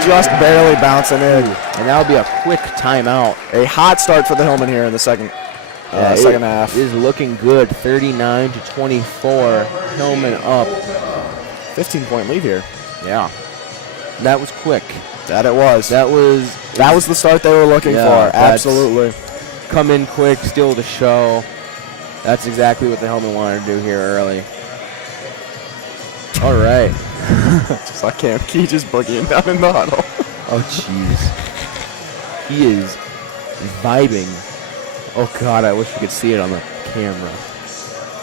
Just barely bouncing in. And that'll be a quick timeout. A hot start for the Hillman here in the second half. It is looking good. 39-24. Hillman up. 15-point lead here. Yeah. That was quick. That it was. That was the start they were looking for. Absolutely. Come in quick, steal the show. That's exactly what the Hillman wanted to do here early. All right. I can't. He just boogieing down in the huddle. Oh, jeez. He is vibing. Oh, God, I wish we could see it on the camera.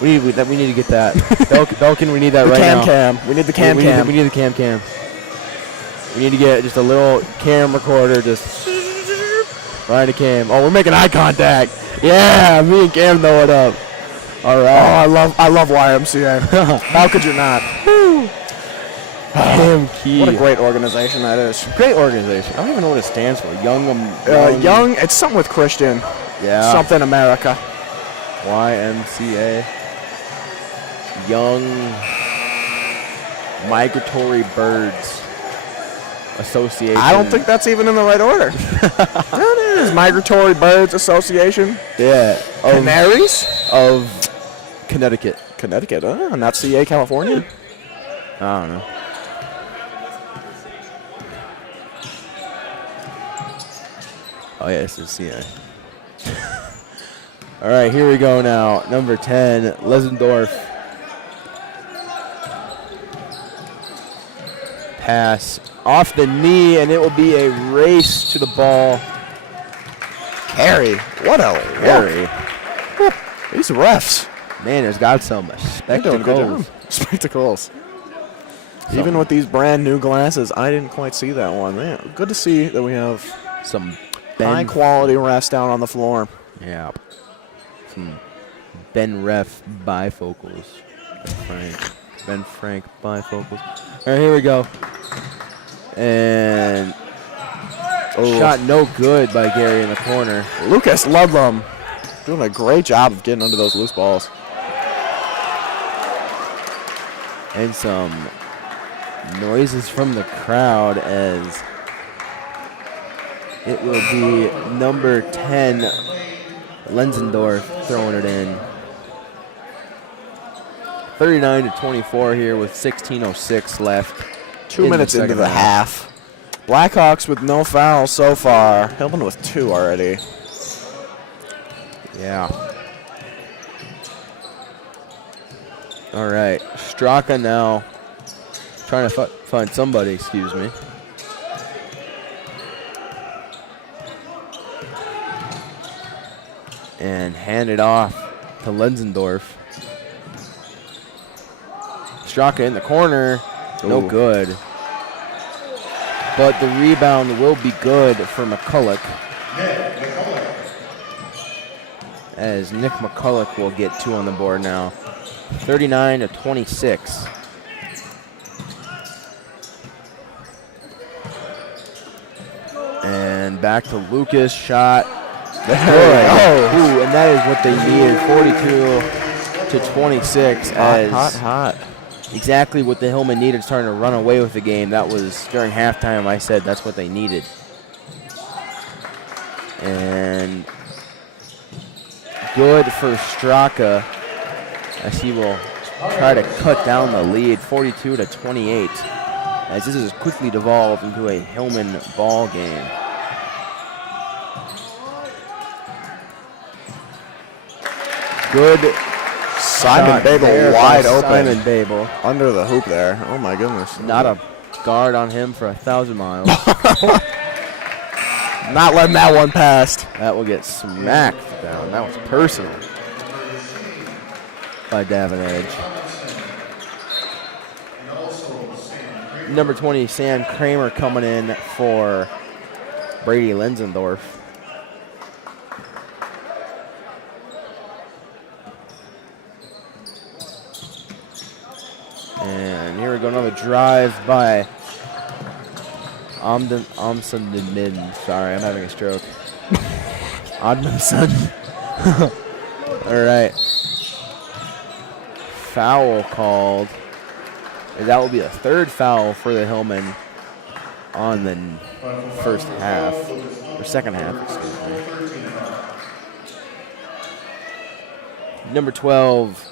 We need to get that. Belkin, we need that right now. Cam. We need the cam. We need the cam. We need to get just a little cam recorder, just right to cam. Oh, we're making eye contact. Yeah, me and Cam know it up. All right. Oh, I love YMCA. How could you not? Cam Key. What a great organization that is. Great organization. I don't even know what it stands for. Young. It's something with Christian. Yeah. Something America. YMCA. Young Migratory Birds Association. I don't think that's even in the right order. That is Migratory Birds Association. Yeah. Canaries? Of Connecticut. Connecticut, not CA, California? I don't know. Oh, yeah, this is CA. All right, here we go now. Number 10, Lesendorf. Pass off the knee, and it will be a race to the ball. Carry. What a Carry. These refs. Man, there's got some spectacles. Spectacles. Even with these brand new glasses, I didn't quite see that one. Man, good to see that we have Some high quality refs down on the floor. Yeah. Some Ben Ref bifocals. Frank. Ben Frank bifocals. All right, here we go. And shot no good by Gary in the corner. Lucas Ludlam doing a great job of getting under those loose balls. And some noises from the crowd as it will be number 10, Lenzendorf, throwing it in. 39-24 here with 16:06 left. 2 minutes into the half. Blackhawks with no fouls so far. Hillman with 2 already. Yeah. All right. Straka now trying to find somebody, excuse me. And hand it off to Lenzendorf. Straka in the corner. No good. But the rebound will be good for McCulloch. As Nick McCulloch will get 2 on the board now. 39-26. And back to Lucas. Shot. Ooh, and that is what they needed. 42-26. Hot. Exactly what the Hillman needed, starting to run away with the game. That was during halftime. I said that's what they needed. And good for Straka as he will try to cut down the lead, 42-28, as this has quickly devolved into a Hillman ball game. Good Simon Babel wide open. Simon Babel. Under the hoop there. Oh my goodness. Not a guard on him for 1,000 miles. Not letting that one pass. That will get smacked down. That was personal by Davenage. Number 20, Sam Kramer coming in for Brady Lenzendorf. And here we go, another drive by Amsundin. Sorry, I'm having a stroke. Amsundin. All right. Foul called. And that will be a 3rd foul for the Hillman on the first half, or second half, excuse me. Number 12,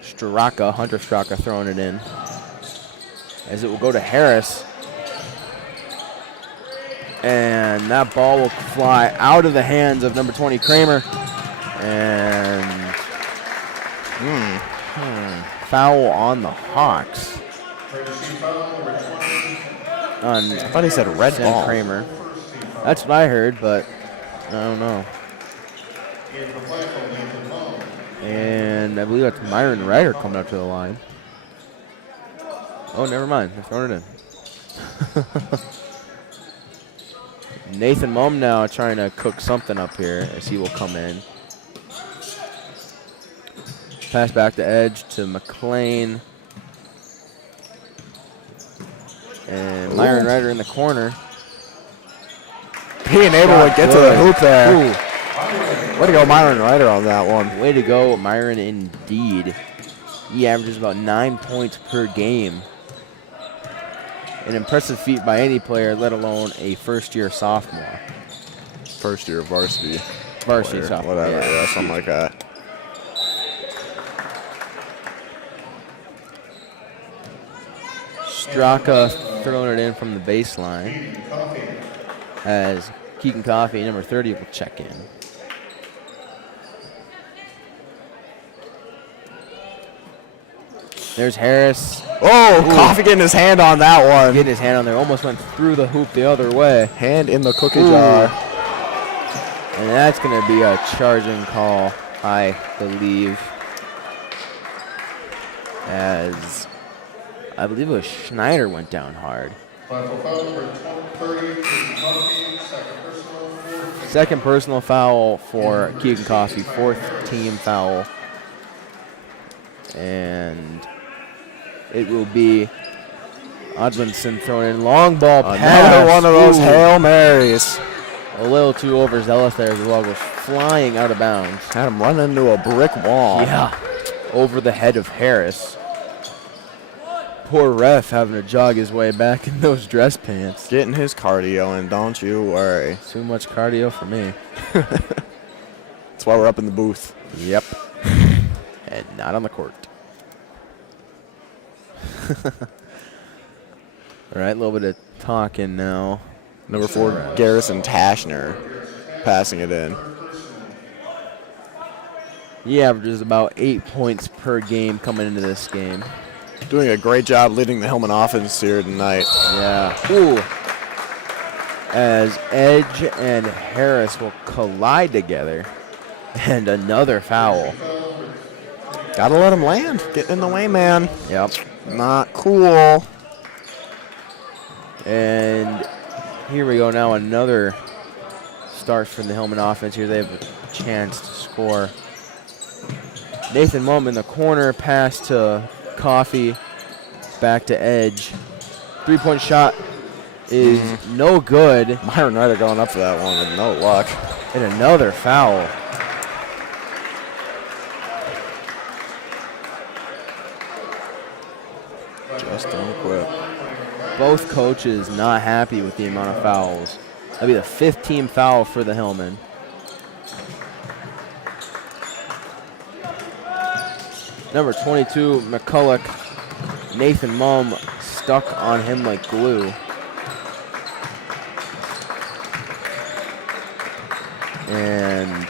Straka, Hunter Straka, throwing it in. As it will go to Harris. And that ball will fly out of the hands of number 20, Kramer. And foul on the Hawks. I thought he said red ball. Kramer. That's what I heard, but I don't know. And I believe that's Myron Ryder coming up to the line. Oh, never mind. They're throwing it in. Nathan Mum now trying to cook something up here as he will come in. Pass back to edge to McLean. And Myron Ryder in the corner. Being able to get to the hoop there. Ooh. Way to go, Myron Ryder, on that one. Way to go, Myron, indeed. He averages about 9 points per game. An impressive feat by any player, let alone a first-year sophomore. First-year varsity. Varsity player, sophomore. whatever, yeah, something like that. Straka throwing it in from the baseline as Keegan Coffey, number 30, will check in. There's Harris. Oh, Coffey getting his hand on that one. Getting his hand on there. Almost went through the hoop the other way. Hand in the cookie jar. And that's going to be a charging call, I believe. As I believe it was Schneider went down hard. Second personal foul for Keegan Coffey. 4th team foul. And It will be Odlinson throwing in long ball pass. Another one of those Ooh. Hail Marys. A little too overzealous there as the ball goes flying out of bounds. Had him run into a brick wall. Yeah, over the head of Harris. Poor ref having to jog his way back in those dress pants. Getting his cardio in, don't you worry. Too much cardio for me. That's why we're up in the booth. Yep. And not on the court. All right, a little bit of talking now. Number 4, Garrison Tashner, passing it in. He averages about 8 points per game coming into this game. Doing a great job leading the Hillman offense here tonight. Yeah. Ooh. As Edge and Harris will collide together. And another foul. Gotta let him land. Get in the way, man. Yep. Not cool. And here we go now. Another start for the Hillman offense. Here they have a chance to score. Nathan Mumm in the corner. Pass to Coffee. Back to Edge. 3-point shot is no good. Myron Ryder going up for that one with no luck. And another foul. Just don't quit. Both coaches not happy with the amount of fouls. That'll be the 5th team foul for the Hillman. Number 22, McCulloch. Nathan Mumm stuck on him like glue. And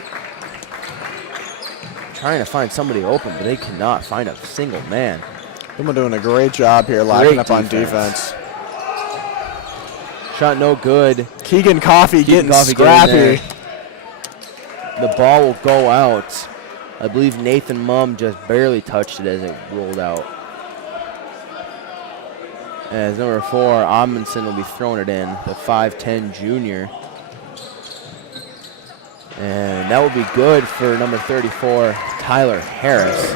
trying to find somebody open, but they cannot find a single man. Hillman doing a great job here, locking up on defense. defense. Shot no good. Keegan Coffee getting Coffee scrappy. The ball will go out. I believe Nathan Mumm just barely touched it as it rolled out. As number 4, Amundsen will be throwing it in, the 5'10 junior. And that will be good for number 34, Tyler Harris.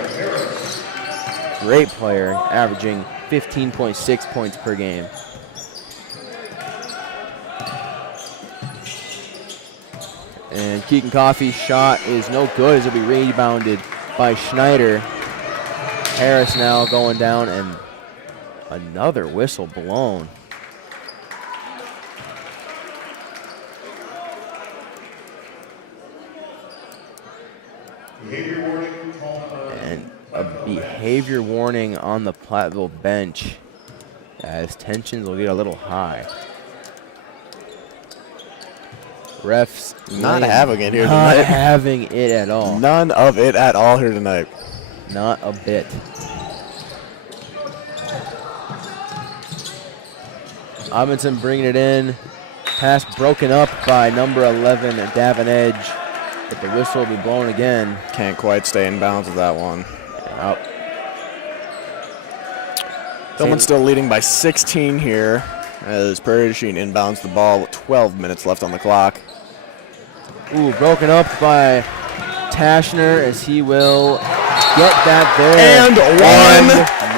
Great player, averaging 15.6 points per game. And Keegan Coffey's shot is no good as it'll be rebounded by Schneider. Harris now going down and another whistle blown. And a behavior warning on the Platteville bench as tensions will get a little high. Refs Not having it here not tonight. having it at all. None of it at all here tonight. Not a bit. Amundsen bringing it in. Pass broken up by number 11, Davin Edge. But the whistle will be blown again. Can't quite stay in bounds with that one. Out. Hillman still leading by 16 here as Prairie Chien inbounds the ball with 12 minutes left on the clock. Ooh, broken up by Tashner as he will get that there. And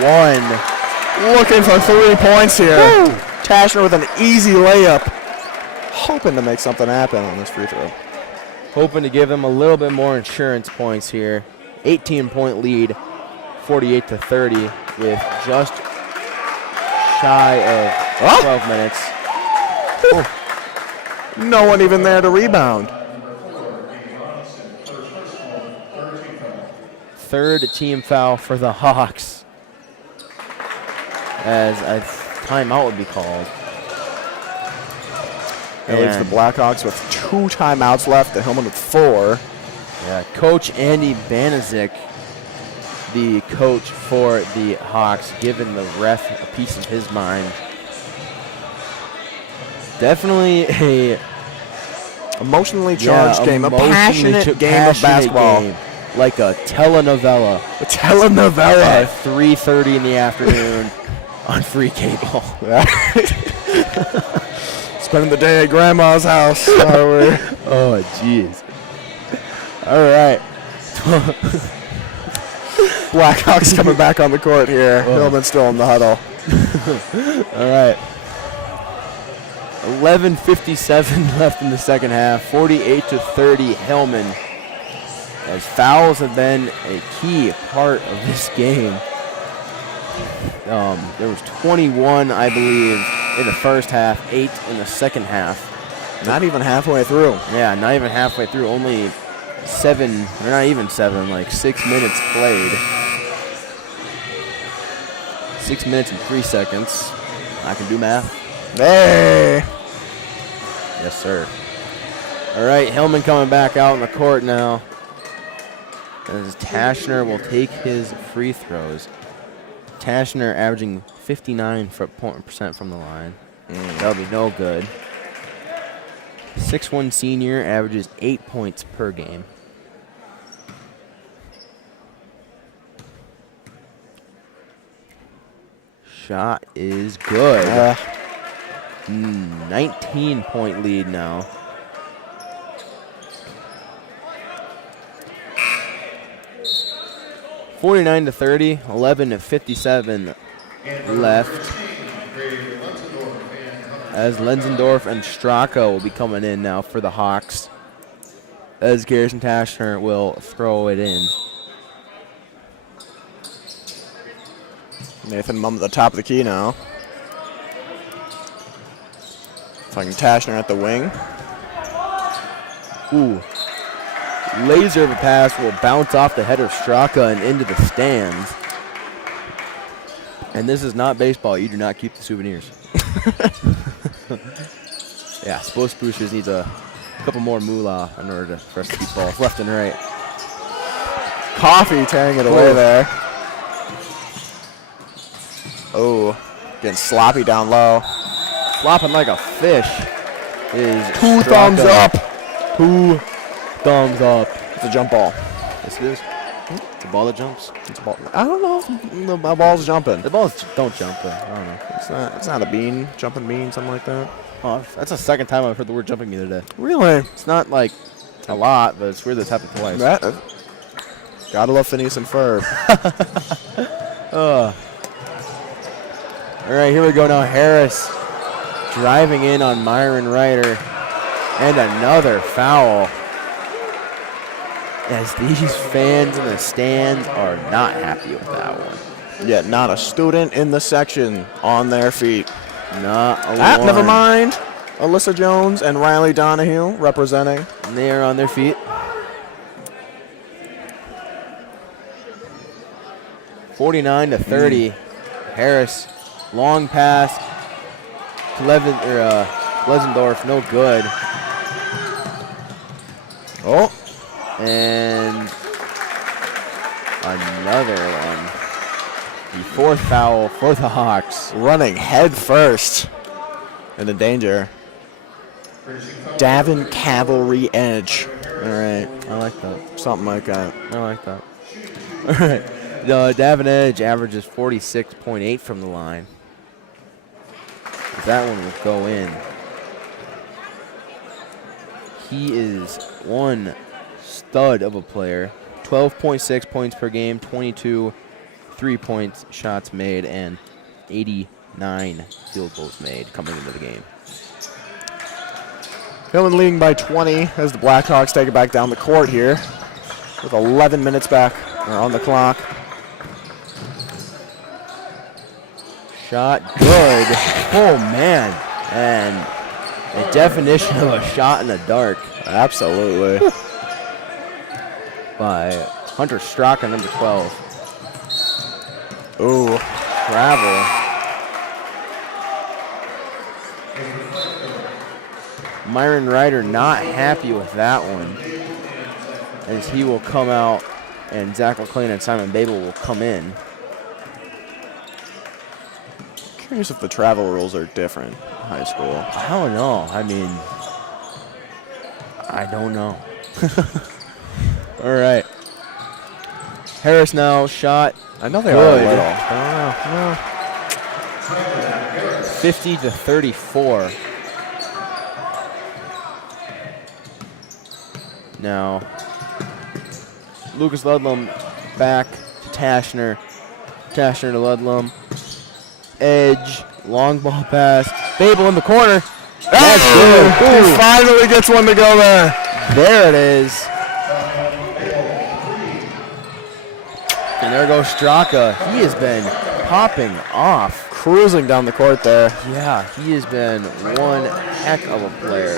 one. Looking for 3 points here. Woo. Tashner with an easy layup. Hoping to make something happen on this free throw. Hoping to give him a little bit more insurance points here. 18-point lead, 48-30 with just shy of 12 minutes. Oh. No one even there to rebound. Third team foul for the Hawks as a timeout would be called. That leaves the Blackhawks with 2 timeouts left, the Hillman with 4. Yeah, Coach Andy Banazik, the coach for the Hawks, giving the ref a piece of his mind. Definitely a emotionally charged game, a passionate game of basketball. Game, like a telenovela. A telenovela. At 3:30 in the afternoon on free cable. Spending the day at Grandma's house, are we? Oh, jeez. All right. Blackhawks coming back on the court here. Hillman still in the huddle. All right. 11:57 left in the second half. 48-30 Hillman. As fouls have been a key part of this game. There was 21, I believe, in the first half, 8 in the second half. Not even halfway through. Yeah, not even halfway through. Only 7, or not even 7, like 6 minutes played. 6 minutes and 3 seconds. I can do math. Hey! Yes, sir. All right, Hillman coming back out on the court now. As Tashner will take his free throws. Tashner averaging 59% from the line. That'll be no good. 6'1" senior averages 8 points per game. Shot is good. 19-point lead now. (49-30), 11:57 left. As Lenzendorf and Straka will be coming in now for the Hawks. As Garrison Tashner will throw it in. Nathan Mum at the top of the key now. Fucking Tashner at the wing. Ooh. Laser of a pass will bounce off the head of Straka and into the stands. And this is not baseball. You do not keep the souvenirs. Yeah, Spruce just needs a couple more moolah in order for us to keep balls left and right. Coffee tearing it away there. Oh, getting sloppy down low. Flopping like a fish is Two Straka. thumbs up. 2 thumbs up. It's a jump ball. Yes, it is. It's a ball that jumps. It's a ball. I don't know if the ball's jumping. The balls don't jump, but I don't know. It's not a bean, jumping bean, something like that. Oh, that's the second time I've heard the word jumping the other day. Really? It's not like a lot, but it's weird that's happened twice. Gotta love Phineas and Ferb. All right, here we go now. Harris driving in on Myron Ryder. And another foul. As these fans in the stands are not happy with that one. Yet not a student in the section on their feet. Not a one. Never mind. Alyssa Jones and Riley Donahue representing. And they are on their feet. 49-30. Harris, long pass to Lenzendorf, no good. Oh, and another one. The fourth foul for the Hawks. running head first into danger. Davin Cavalry Edge. All right, I like that. something like that. I like that. All right. Davin Edge averages 46.8 from the line. That one will go in. He is one stud of a player. 12.6 points per game, 22 3-point shots made, and 89 field goals made coming into the game. Hillman leading by 20 as the Blackhawks take it back down the court here with 11 minutes back on the clock. Shot good. Oh, man. And a definition of a shot in the dark. Absolutely. By Hunter Straka, number 12. Ooh. Travel. Myron Ryder not happy with that one, as he will come out and Zach McLean and Simon Babel will come in. Curious if the travel rules are different in high school. I don't know. I mean, I don't know. All right. Harris now shot. I know they Good. are a little. I don't know. 50-34. Now, Lucas Ludlam back to Tashner. Tashner to Ludlum. Edge. Long ball pass. Babel in the corner. That's good. He finally gets one to go there. There it is. And there goes Straka. He has been popping off. Cruising down the court there. Yeah, he has been one heck of a player.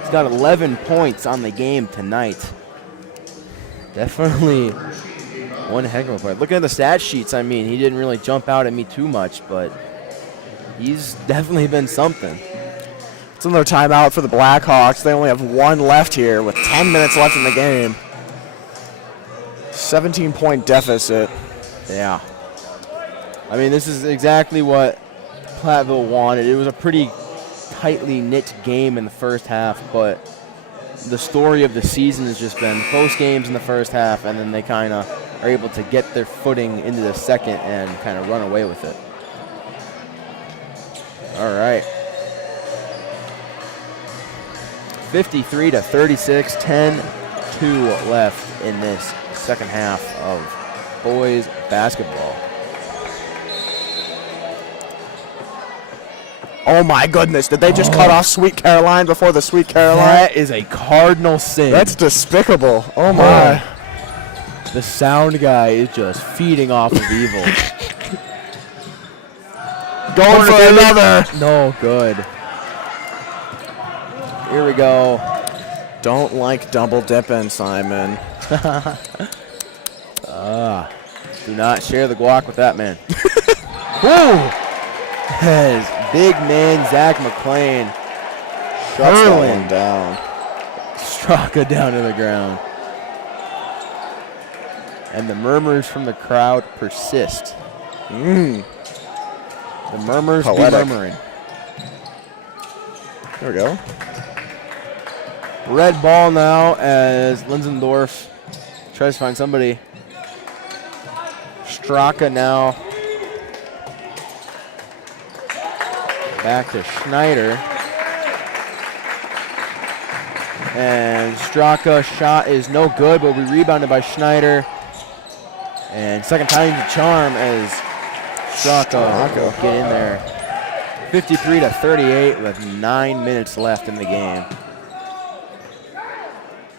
He's got 11 points on the game tonight. Definitely one heck of a player. Looking at the stat sheets, I mean, he didn't really jump out at me too much, but he's definitely been something. It's another timeout for the Blackhawks. They only have one left here with 10 minutes left in the game. 17-point deficit. Yeah. I mean, this is exactly what Platteville wanted. It was a pretty tightly knit game in the first half, but the story of the season has just been close games in the first half, and then they kind of are able to get their footing into the second and kind of run away with it. All right. 53-36, 10-2 left in this second half of boys basketball. Oh my goodness, did they just cut off Sweet Caroline before the Sweet Caroline? That is a cardinal sin. That's despicable. Oh my. The sound guy is just feeding off of evil. Going for another. No good. Here we go. Don't like double dipping, Simon. Do not share the guac with that man. Woo! As big man Zach McLean Shuts that one down. Straka down to the ground. And the murmurs from the crowd persist. The murmurs be murmuring. There we go. Red ball now as Linsendorf tries to find somebody. Straka now. Back to Schneider. And Straka shot is no good, but we rebounded by Schneider. And second time's a charm as Straka will get in there. 53-38 with 9 minutes left in the game.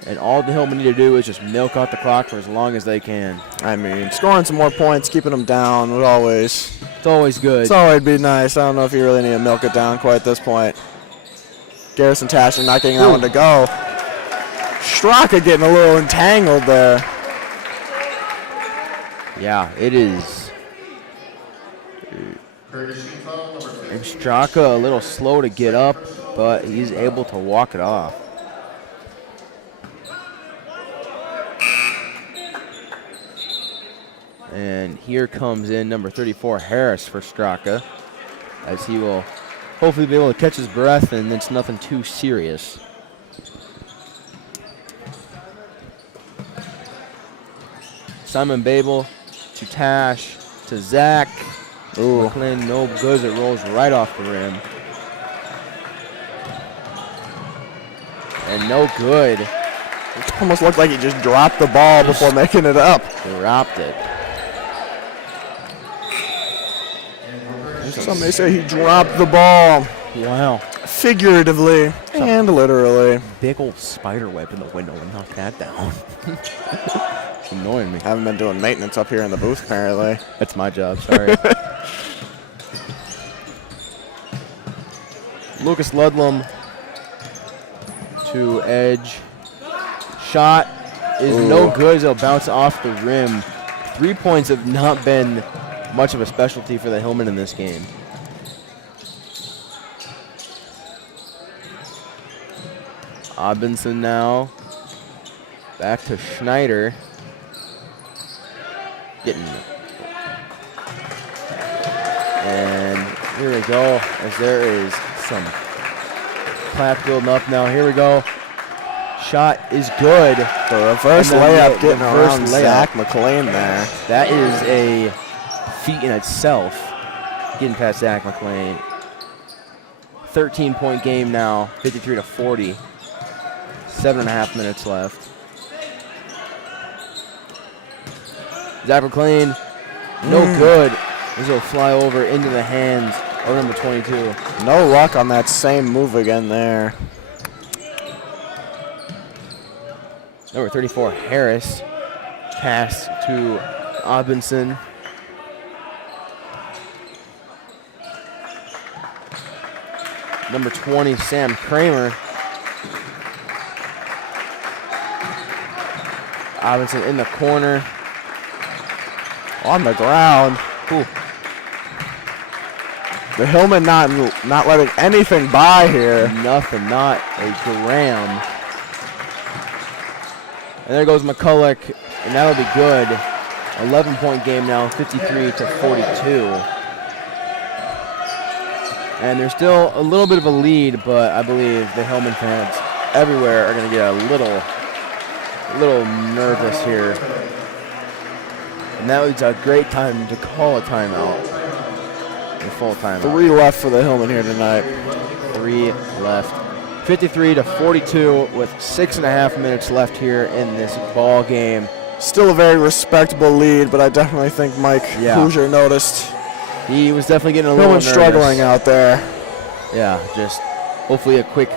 And all the Hillmen need to do is just milk out the clock for as long as they can. I mean, scoring some more points, keeping them down would always... It's always good. It's always be nice. I don't know if you really need to milk it down quite at this point. Garrison Tasher not getting that one to go. Straka getting a little entangled there. Yeah, it is. And Straka a little slow to get up, but he's able to walk it off. And here comes in number 34, Harris, for Straka, as he will hopefully be able to catch his breath, and it's nothing too serious. Simon Babel to Tash to Zach. Ooh. McLean, no good. It rolls right off the rim. And no good. It almost looked like he just dropped the ball before making it up. Dropped it. Some may say he dropped the ball. Wow. Figuratively and literally. Big old spider web in the window and knock that down. It's annoying me. Haven't been doing maintenance up here in the booth, apparently. That's my job, sorry. Lucas Ludlum to Edge. Shot is no good. It'll bounce off the rim. 3 points have not been much of a specialty for the Hillmen in this game. Robinson now. Back to Schneider. Getting it. And here we go, as there is some clap building up now. Here we go. Shot is good. The reverse layup getting around Zach McLean there. That is a feat in itself, getting past Zach McLean. 13-point game now, 53-40. 7.5 minutes left. Zach McLean, no good. This will fly over into the hands of number 22. No luck on that same move again there. Number 34, Harris. Pass to Robinson. Number 20, Sam Kramer. Robinson in the corner. On the ground. Ooh. The Hillman not letting anything by here. Nothing, not a gram. And there goes McCulloch, and that'll be good. 11-point game now, 53-42. And there's still a little bit of a lead, but I believe the Hillman fans everywhere are going to get a little nervous here. And that was a great time to call a timeout. A full timeout. 3 left for the Hillman here tonight. 3 left. 53-42 with 6.5 minutes left here in this ball game. Still a very respectable lead, but I definitely think Mike Hoosier noticed. He was definitely getting a little nervous. Struggling out there. Yeah, just hopefully a quick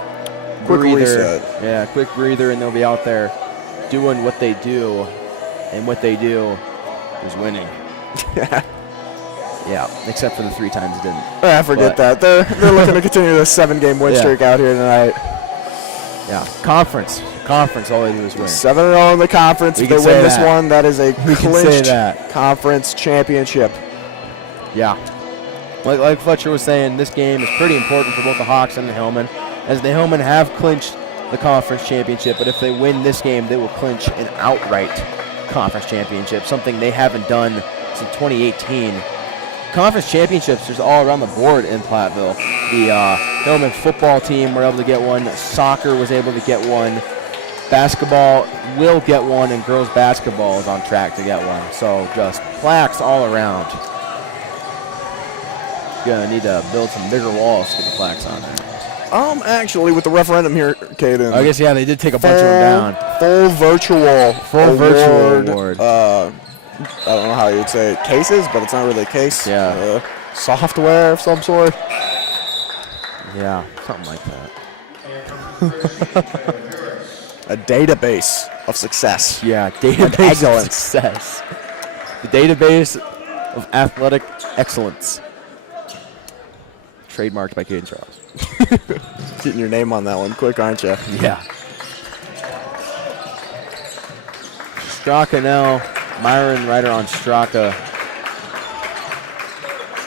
breather. Reset. Yeah, quick breather, and they'll be out there doing what they do, and what they do is winning. Yeah, except for the 3 times it didn't. I forget that. They're looking to continue this 7-game win streak out here tonight. Yeah, conference. All they do is win. 7-0 in the conference. If they win this one, that is a clinched conference championship. Yeah. Like Fletcher was saying, this game is pretty important for both the Hawks and the Hillmen, as the Hillmen have clinched the conference championship, but if they win this game, they will clinch an outright conference championship, something they haven't done since 2018. Conference championships just all around the board in Platteville. The Hillman football team were able to get one. Soccer was able to get one. Basketball will get one, and girls basketball is on track to get one. So just plaques all around. Gonna need to build some bigger walls to get the plaques on there. Actually, with the referendum here, Caden. I guess, they did take a bunch of them down. Full virtual award. I don't know how you'd say it, cases, but it's not really a case. Yeah. Software of some sort. Yeah, something like that. A database of success. Yeah, database of success. The database of athletic excellence. Trademarked by Caden Charles. Getting your name on that one quick, aren't you? Yeah. Straka now. Myron Ryder on Straka.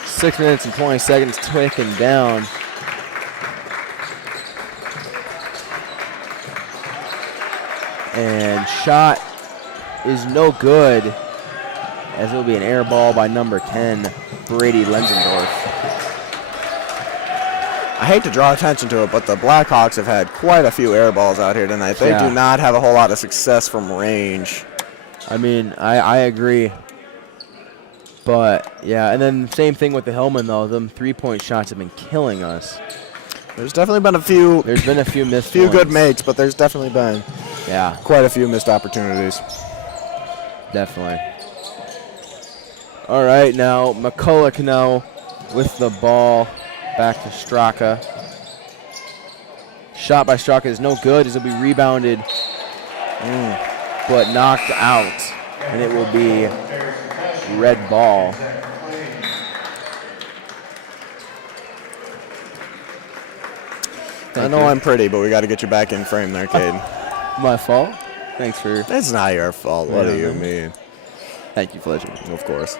6 minutes and 20 seconds ticking down. And shot is no good, as it will be an air ball by number 10, Brady Lenzendorf. I hate to draw attention to it, but the Blackhawks have had quite a few air balls out here tonight. They do not have a whole lot of success from range. I mean, I agree. But, yeah, and then same thing with the Hillman, though. Them three-point shots have been killing us. There's definitely been a few. There's been a few missed few ones. Good makes, but there's definitely been quite a few missed opportunities. Definitely. All right, now McCulloch now with the ball. Back to Straka. Shot by Straka is no good as it'll be rebounded, but knocked out, and it will be red ball. I know I'm pretty, but we got to get you back in frame there, Caden. My fault? Thanks for... It's not your fault. What do you mean? Thank you, Fletcher. Of course.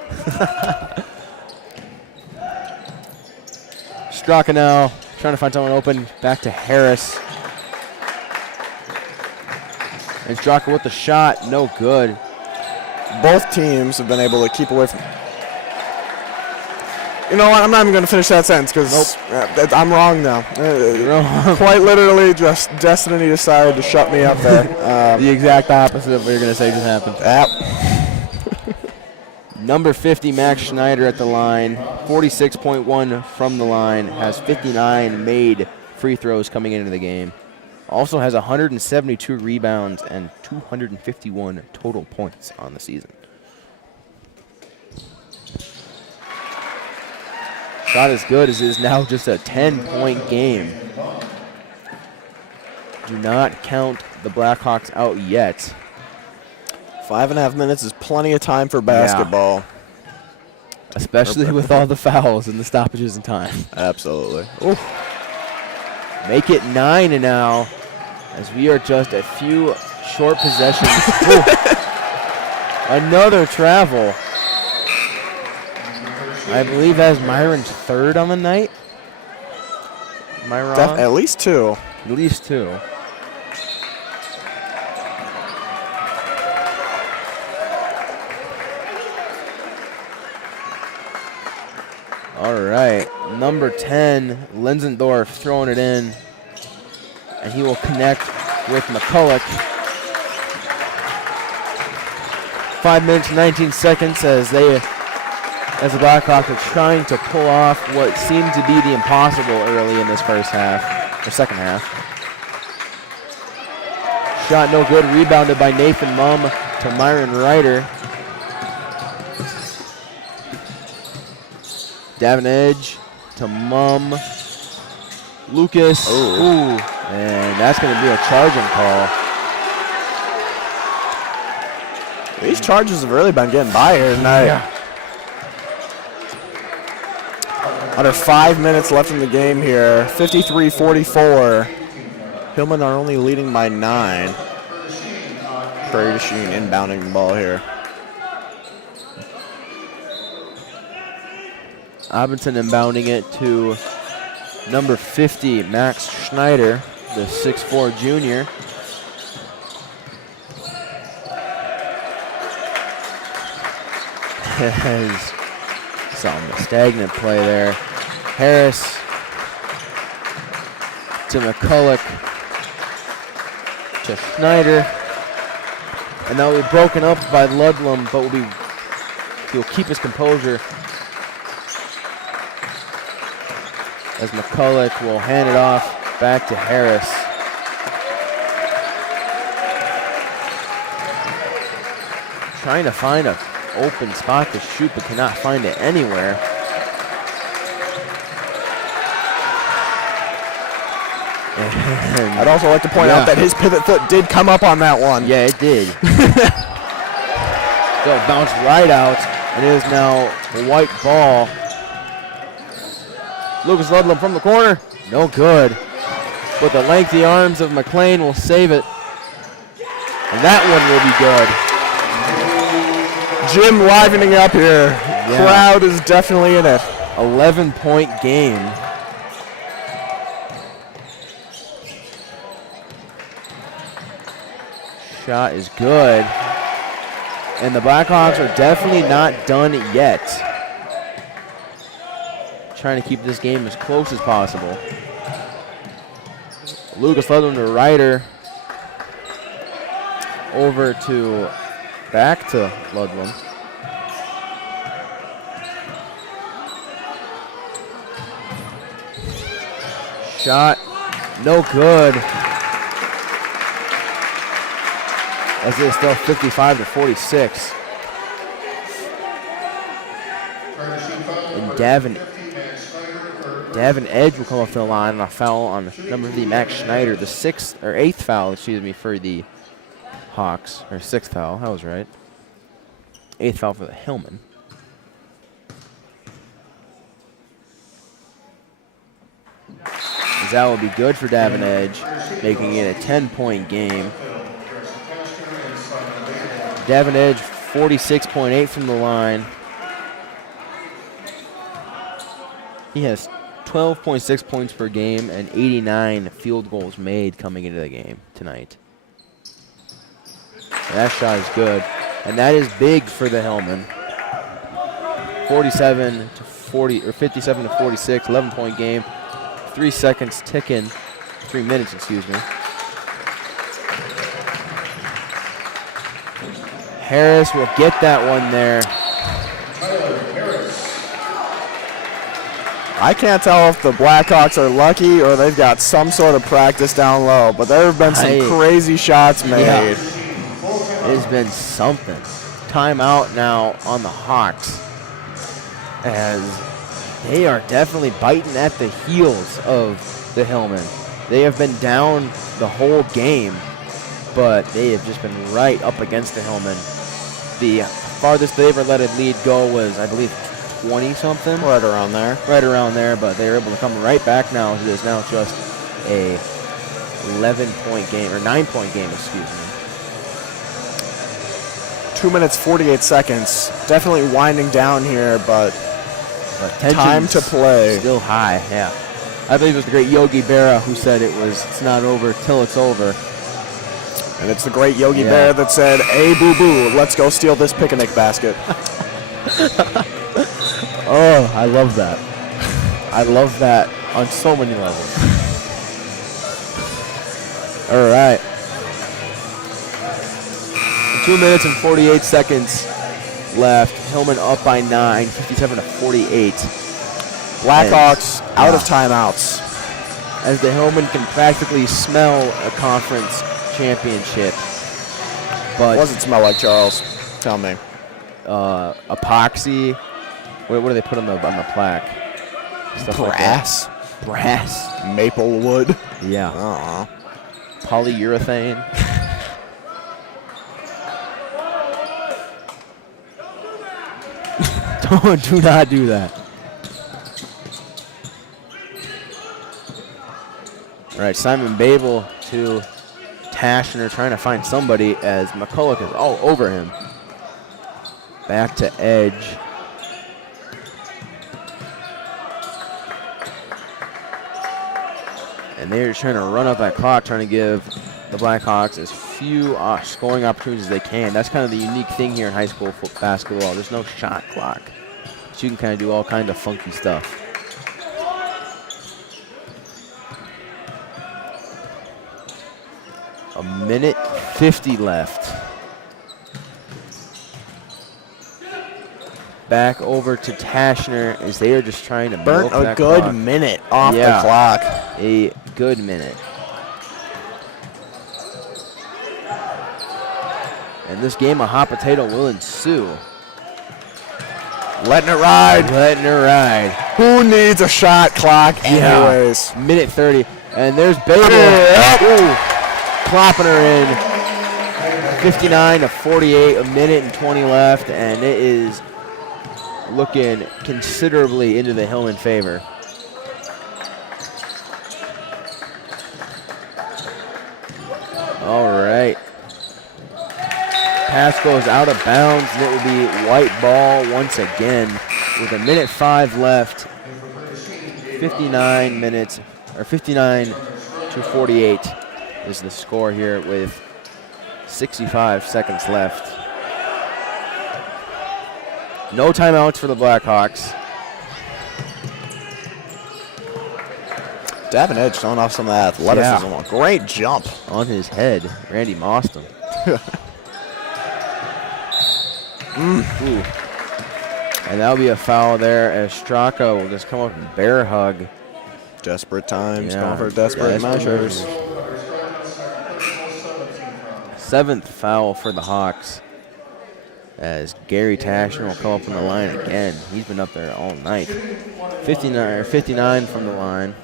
Straka now trying to find someone open. Back to Harris. And Straka with the shot. No good. Both teams have been able to keep away from... You know what? I'm not even going to finish that sentence because I'm wrong now. Quite literally, just destiny decided to shut me up there. The exact opposite of what you're going to say just happened. Yep. Number 50, Max Schneider at the line. 46.1 from the line. Has 59 made free throws coming into the game. Also has 172 rebounds and 251 total points on the season. Shot is good as it is now just a 10-point game. Do not count the Blackhawks out yet. 5.5 minutes is plenty of time for basketball. Especially with all the fouls and the stoppages in time. Absolutely. Ooh. Make it 9 now as we are just a few short possessions. Another travel. I believe that's Myron's third on the night. Am I wrong? At least 2. At least 2. All right, number 10, Linsendorf throwing it in, and he will connect with McCulloch. 5 minutes and 19 seconds as the Blackhawks are trying to pull off what seemed to be the impossible early in this first half, or second half. Shot no good, rebounded by Nathan Mumm to Myron Ryder. Davin Edge to Mumm. Lucas. Ooh. And that's going to be a charging call. These charges have really been getting by here tonight. Yeah. Under 5 minutes left in the game here. 53-44. Hillman are only leading by 9. Prairie to Chien inbounding the ball here. Robinson inbounding it to number 50, Max Schneider, the 6'4" junior. Some stagnant play there. Harris to McCulloch to Schneider. And now we're broken up by Ludlam, but he'll keep his composure as McCulloch will hand it off back to Harris. Trying to find an open spot to shoot, but cannot find it anywhere. And I'd also like to point out that his pivot foot did come up on that one. yeah, it did. So it bounced right out, and it is now a white ball. Lucas Ludlam from the corner, no good. But the lengthy arms of McLean will save it. And that one will be good. Jim livening up here. Yeah. Crowd is definitely in it. 11-point game. Shot is good. And the Blackhawks are definitely not done yet. Trying to keep this game as close as possible. Lucas Ludlam to Ryder. Over to back to Ludlam. Shot no good. As it is still 55-46. And Davin Edge will come off the line on a foul on number 3, Max Schneider, the 8th foul, for the Hawks, or 6th foul, I was right. 8th foul for the Hillman. That will be good for Davin Edge, making it a 10-point game. Davin Edge, 46.8 from the line. He has 12.6 points per game and 89 field goals made coming into the game tonight. And that shot is good, and that is big for the Hillman. 57-40 or 57-46, 11-point game. 3 seconds ticking, 3 minutes, excuse me. Harris will get that one there. I can't tell if the Blackhawks are lucky or they've got some sort of practice down low, but there have been some crazy shots made. Yeah. It has been something. Timeout now on the Hawks as they are definitely biting at the heels of the Hillmen. They have been down the whole game, but they have just been right up against the Hillmen. The farthest they ever let a lead go was, I believe, 20-something. Right around there. Right around there, but they were able to come right back now. It is now just a 11-point game, or 9-point game, excuse me. 2 minutes, 48 seconds. Definitely winding down here, but time to play. Still high, yeah. I believe it was the great Yogi Berra who said it's not over till it's over. And it's the great Yogi Berra that said, "Hey, boo-boo, let's go steal this picnic basket." Oh, I love that. I love that on so many levels. All right. 2 minutes and 48 seconds left. Hillman up by 9, 57-48. Blackhawks out of timeouts. As the Hillman can practically smell a conference championship. But what does it smell like, Charles? Tell me. Epoxy. What do they put on the plaque? Stuff Brass. Like that. Brass. Maple wood. Yeah. Polyurethane. Do not do that. All right, Simon Babel to Tashner trying to find somebody as McCulloch is all over him. Back to Edge. And they're trying to run up that clock, trying to give the Blackhawks as few scoring opportunities as they can. That's kind of the unique thing here in high school basketball. There's no shot clock. So you can kind of do all kinds of funky stuff. A minute 50 left. Back over to Tashner as they are just trying to burn a good clock. Minute off the clock. A good minute. And this game of hot potato will ensue. Letting it ride. Letting it ride. Who needs a shot clock anyways? Yeah. Minute 30. And there's Babel. Clopping her in. 59-48. A minute and 20 left. And it is looking considerably into the Hillman favor. All right. Pass goes out of bounds, and it will be white ball once again with a minute 5 left. 59-48 is the score here with 65 seconds left. No timeouts for the Blackhawks. Davin Edge showing off some of that athleticism. Yeah. Great jump. On his head, Randy Moston. Ooh. And that'll be a foul there as Straka will just come up and bear hug. Desperate times, going for desperate measures. 7th foul for the Hawks as Gary Tashner will come up on the line again. He's been up there all night. 59 from the line.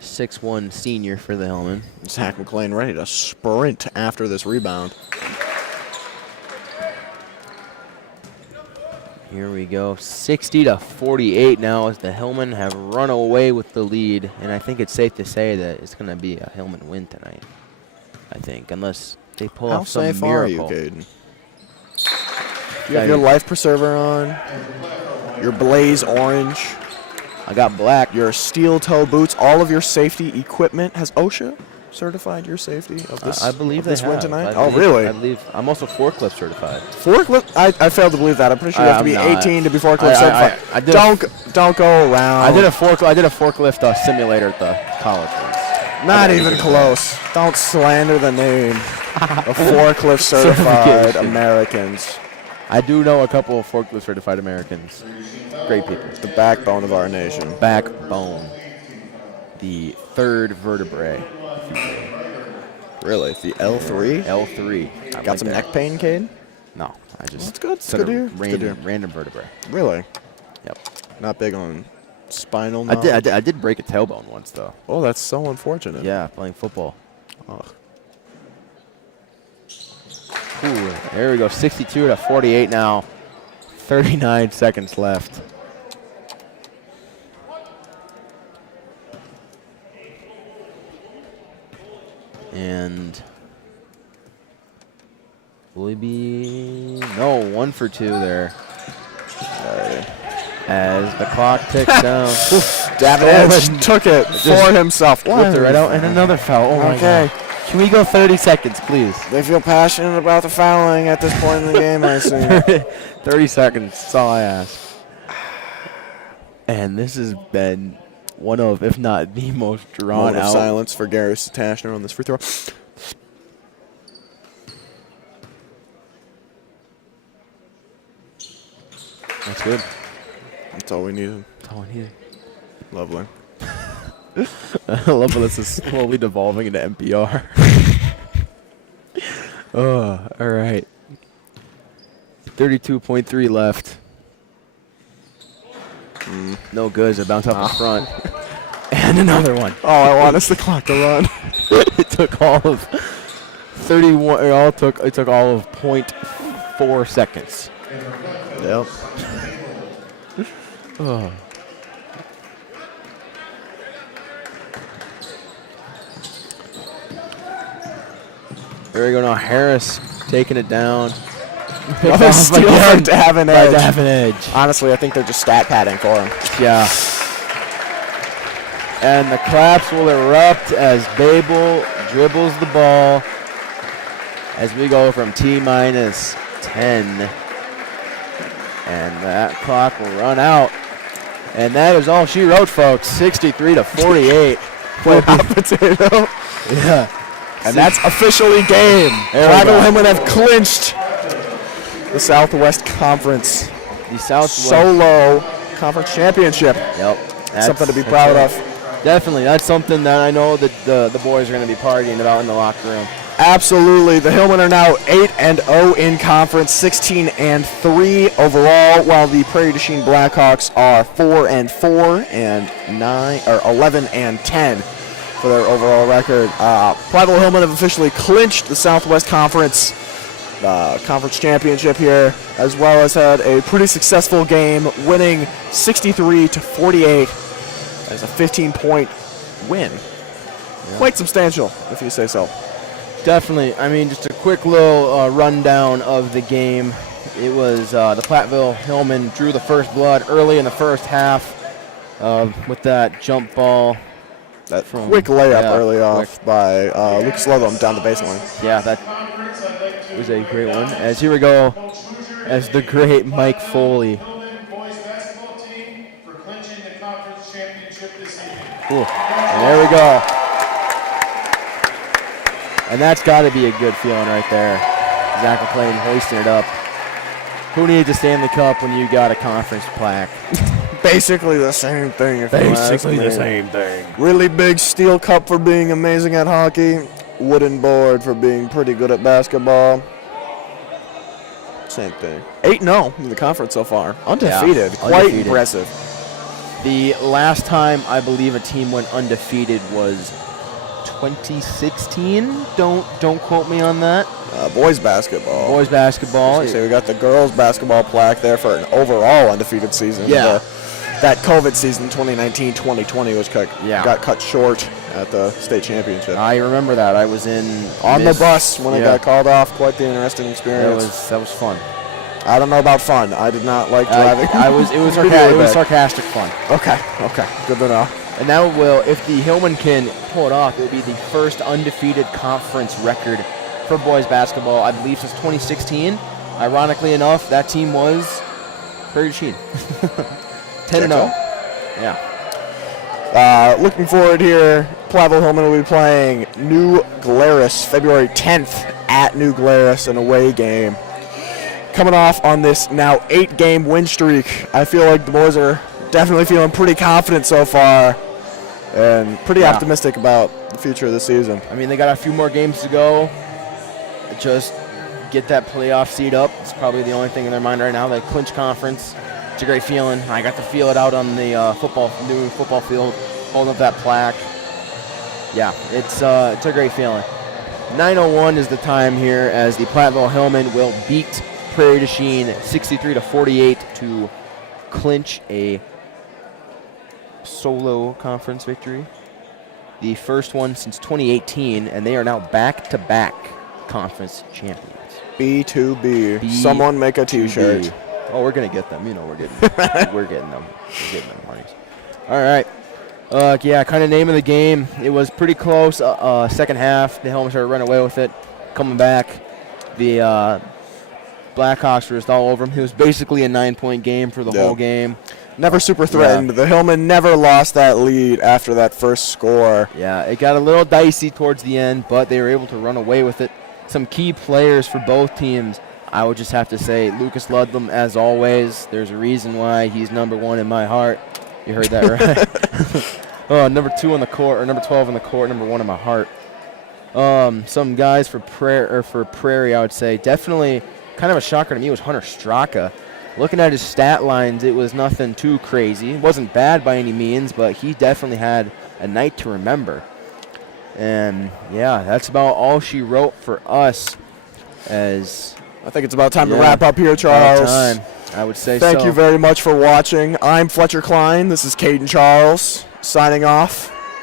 6'1" senior for the Hillmen. Zach McLean ready to sprint after this rebound. Here we go. 60-48 now as the Hillmen have run away with the lead. And I think it's safe to say that it's going to be a Hillman win tonight. I think, unless they pull off some miracle. How safe are you, Caden? You have your life preserver on, your blaze orange. I got black. Your steel toe boots, all of your safety equipment. Has OSHA certified your safety of this? I believe this they win have. tonight. Really? I believe. I'm also forklift certified. Forklift? I failed to believe that. I'm pretty sure you have to be 18 to be forklift certified. Don't go around. I did a forklift simulator at the college once. Not even close. Don't slander the name of forklift certified Americans. I do know a couple of forklift certified Americans. Great people. The backbone of our nation. Backbone. The third vertebrae. Really? The L3? L3. Got some neck pain, Cade? No, I just That's good. It's said good to hear. It's good to hear. random vertebrae. Really? Yep. Not big on spinal I knowledge? did break a tailbone once though. Oh, that's so unfortunate. Yeah, playing football. Ugh. Ooh, there we go. 62 to 48 now. 39 seconds left. And will he be? No, 1 for 2 there. As the clock ticks down. David took it for himself. Whipped it right out, and another foul. Oh my God. Can we go 30 seconds, please? They feel passionate about the fouling at this point in the game, I see. 30 seconds, that's all I ask. And this has been one of, if not the most drawn Moment of out. silence for Gary Tashner on this free throw. That's good. That's all we needed. That's all I needed. Lovely. I love how this is slowly devolving into NPR. Oh, all right. 32.3 left. No good as it bounced up in front. And another one. Oh, I want us the clock to run. It took all of 31. It took all of 0.4 seconds. Yep. Oh. There we go now. Harris taking it down. Another steal to have an edge. To have an edge. Honestly, I think they're just stat padding for him. Yeah. And the claps will erupt as Babel dribbles the ball as we go from T-minus 10. And that clock will run out. And that is all she wrote, folks. 63 to 48. Potato. Yeah. And that's officially game. Platteville Hillman have clinched the Southwest Conference. The Southwest Solo Conference Championship. Yep. Something to be proud of. Definitely. That's something that I know that the boys are going to be partying about in the locker room. Absolutely. The Hillmen are now 8-0 in conference, 16-3 overall, while the Prairie du Chien Blackhawks are 4-4 and 11-10 for their overall record. Platteville Hillmen have officially clinched the Southwest Conference Conference Championship here, as well as had a pretty successful game, winning 63 to 48 as a 15-point win. Yeah. Quite substantial, if you say so. Definitely. I mean, just a quick little rundown of the game. It was the Platteville Hillmen drew the first blood early in the first half with that jump ball. That quick layup early off by Lucas Lotham down the baseline. Yeah, that was a great one. As here we go, as the great Mike Foley. Cool. And there we go. And that's got to be a good feeling right there. Zach McClain hoisting it up. Who needs a Stanley Cup when you got a conference plaque? Basically the same thing. Basically the same thing. Really big steel cup for being amazing at hockey. Wooden board for being pretty good at basketball. Same thing. 8-0 in the conference so far. Undefeated. Yeah, Quite undefeated. impressive. The last time I believe a team went undefeated was 2016. Don't quote me on that. Boys basketball. Boys basketball. So we got the girls basketball plaque there for an overall undefeated season. Yeah. That COVID season, 2019-2020, was got cut short at the state championship. I remember that. I was on the bus when it got called off. Quite the interesting experience. That was fun. I don't know about fun. I did not like driving. It was sarcastic fun. Okay, good to know. And that will, if the Hillmen can pull it off, it will be the first undefeated conference record for boys basketball, I believe, since 2016. Ironically enough, that team was Prairie du Chien. 10-0. Yeah. Looking forward here, Platteville Hillmen will be playing New Glarus February 10th at New Glarus, an away game. Coming off on this now 8-game win streak, I feel like the boys are definitely feeling pretty confident so far and pretty optimistic about the future of the season. I mean, they got a few more games to go. Just get that playoff seed up. It's probably the only thing in their mind right now. They clinch conference. It's a great feeling. I got to feel it out on the new football field, holding up that plaque. Yeah, it's a great feeling. 9:01 is the time here as the Platteville Hillmen will beat Prairie du Chien 63-48 to clinch a solo conference victory. The first one since 2018, and they are now back-to-back conference champions. B2B. Someone make a T-shirt. Oh, we're gonna get them. You know, we're getting them. We're getting them. Honeys. All right. Kind of name of the game. It was pretty close. Second half, the Hillmen started running away with it. Coming back, the Blackhawks were just all over them. It was basically a 9-point game for the whole game. Never super threatened. The Hillmen never lost that lead after that first score. Yeah, it got a little dicey towards the end, but they were able to run away with it. Some key players for both teams. I would just have to say Lucas Ludlam, as always. There's a reason why he's number 1 in my heart. You heard that right? Number 2 on the court, or number 12 on the court, number 1 in my heart. Some guys for Prairie, I would say. Definitely kind of a shocker to me was Hunter Straka. Looking at his stat lines, it was nothing too crazy. It wasn't bad by any means, but he definitely had a night to remember. And, yeah, that's about all she wrote for us. As I think it's about time to wrap up here, Charles. About time, I would say so. Thank you very much for watching. I'm Fletcher Klein. This is Caden Charles signing off.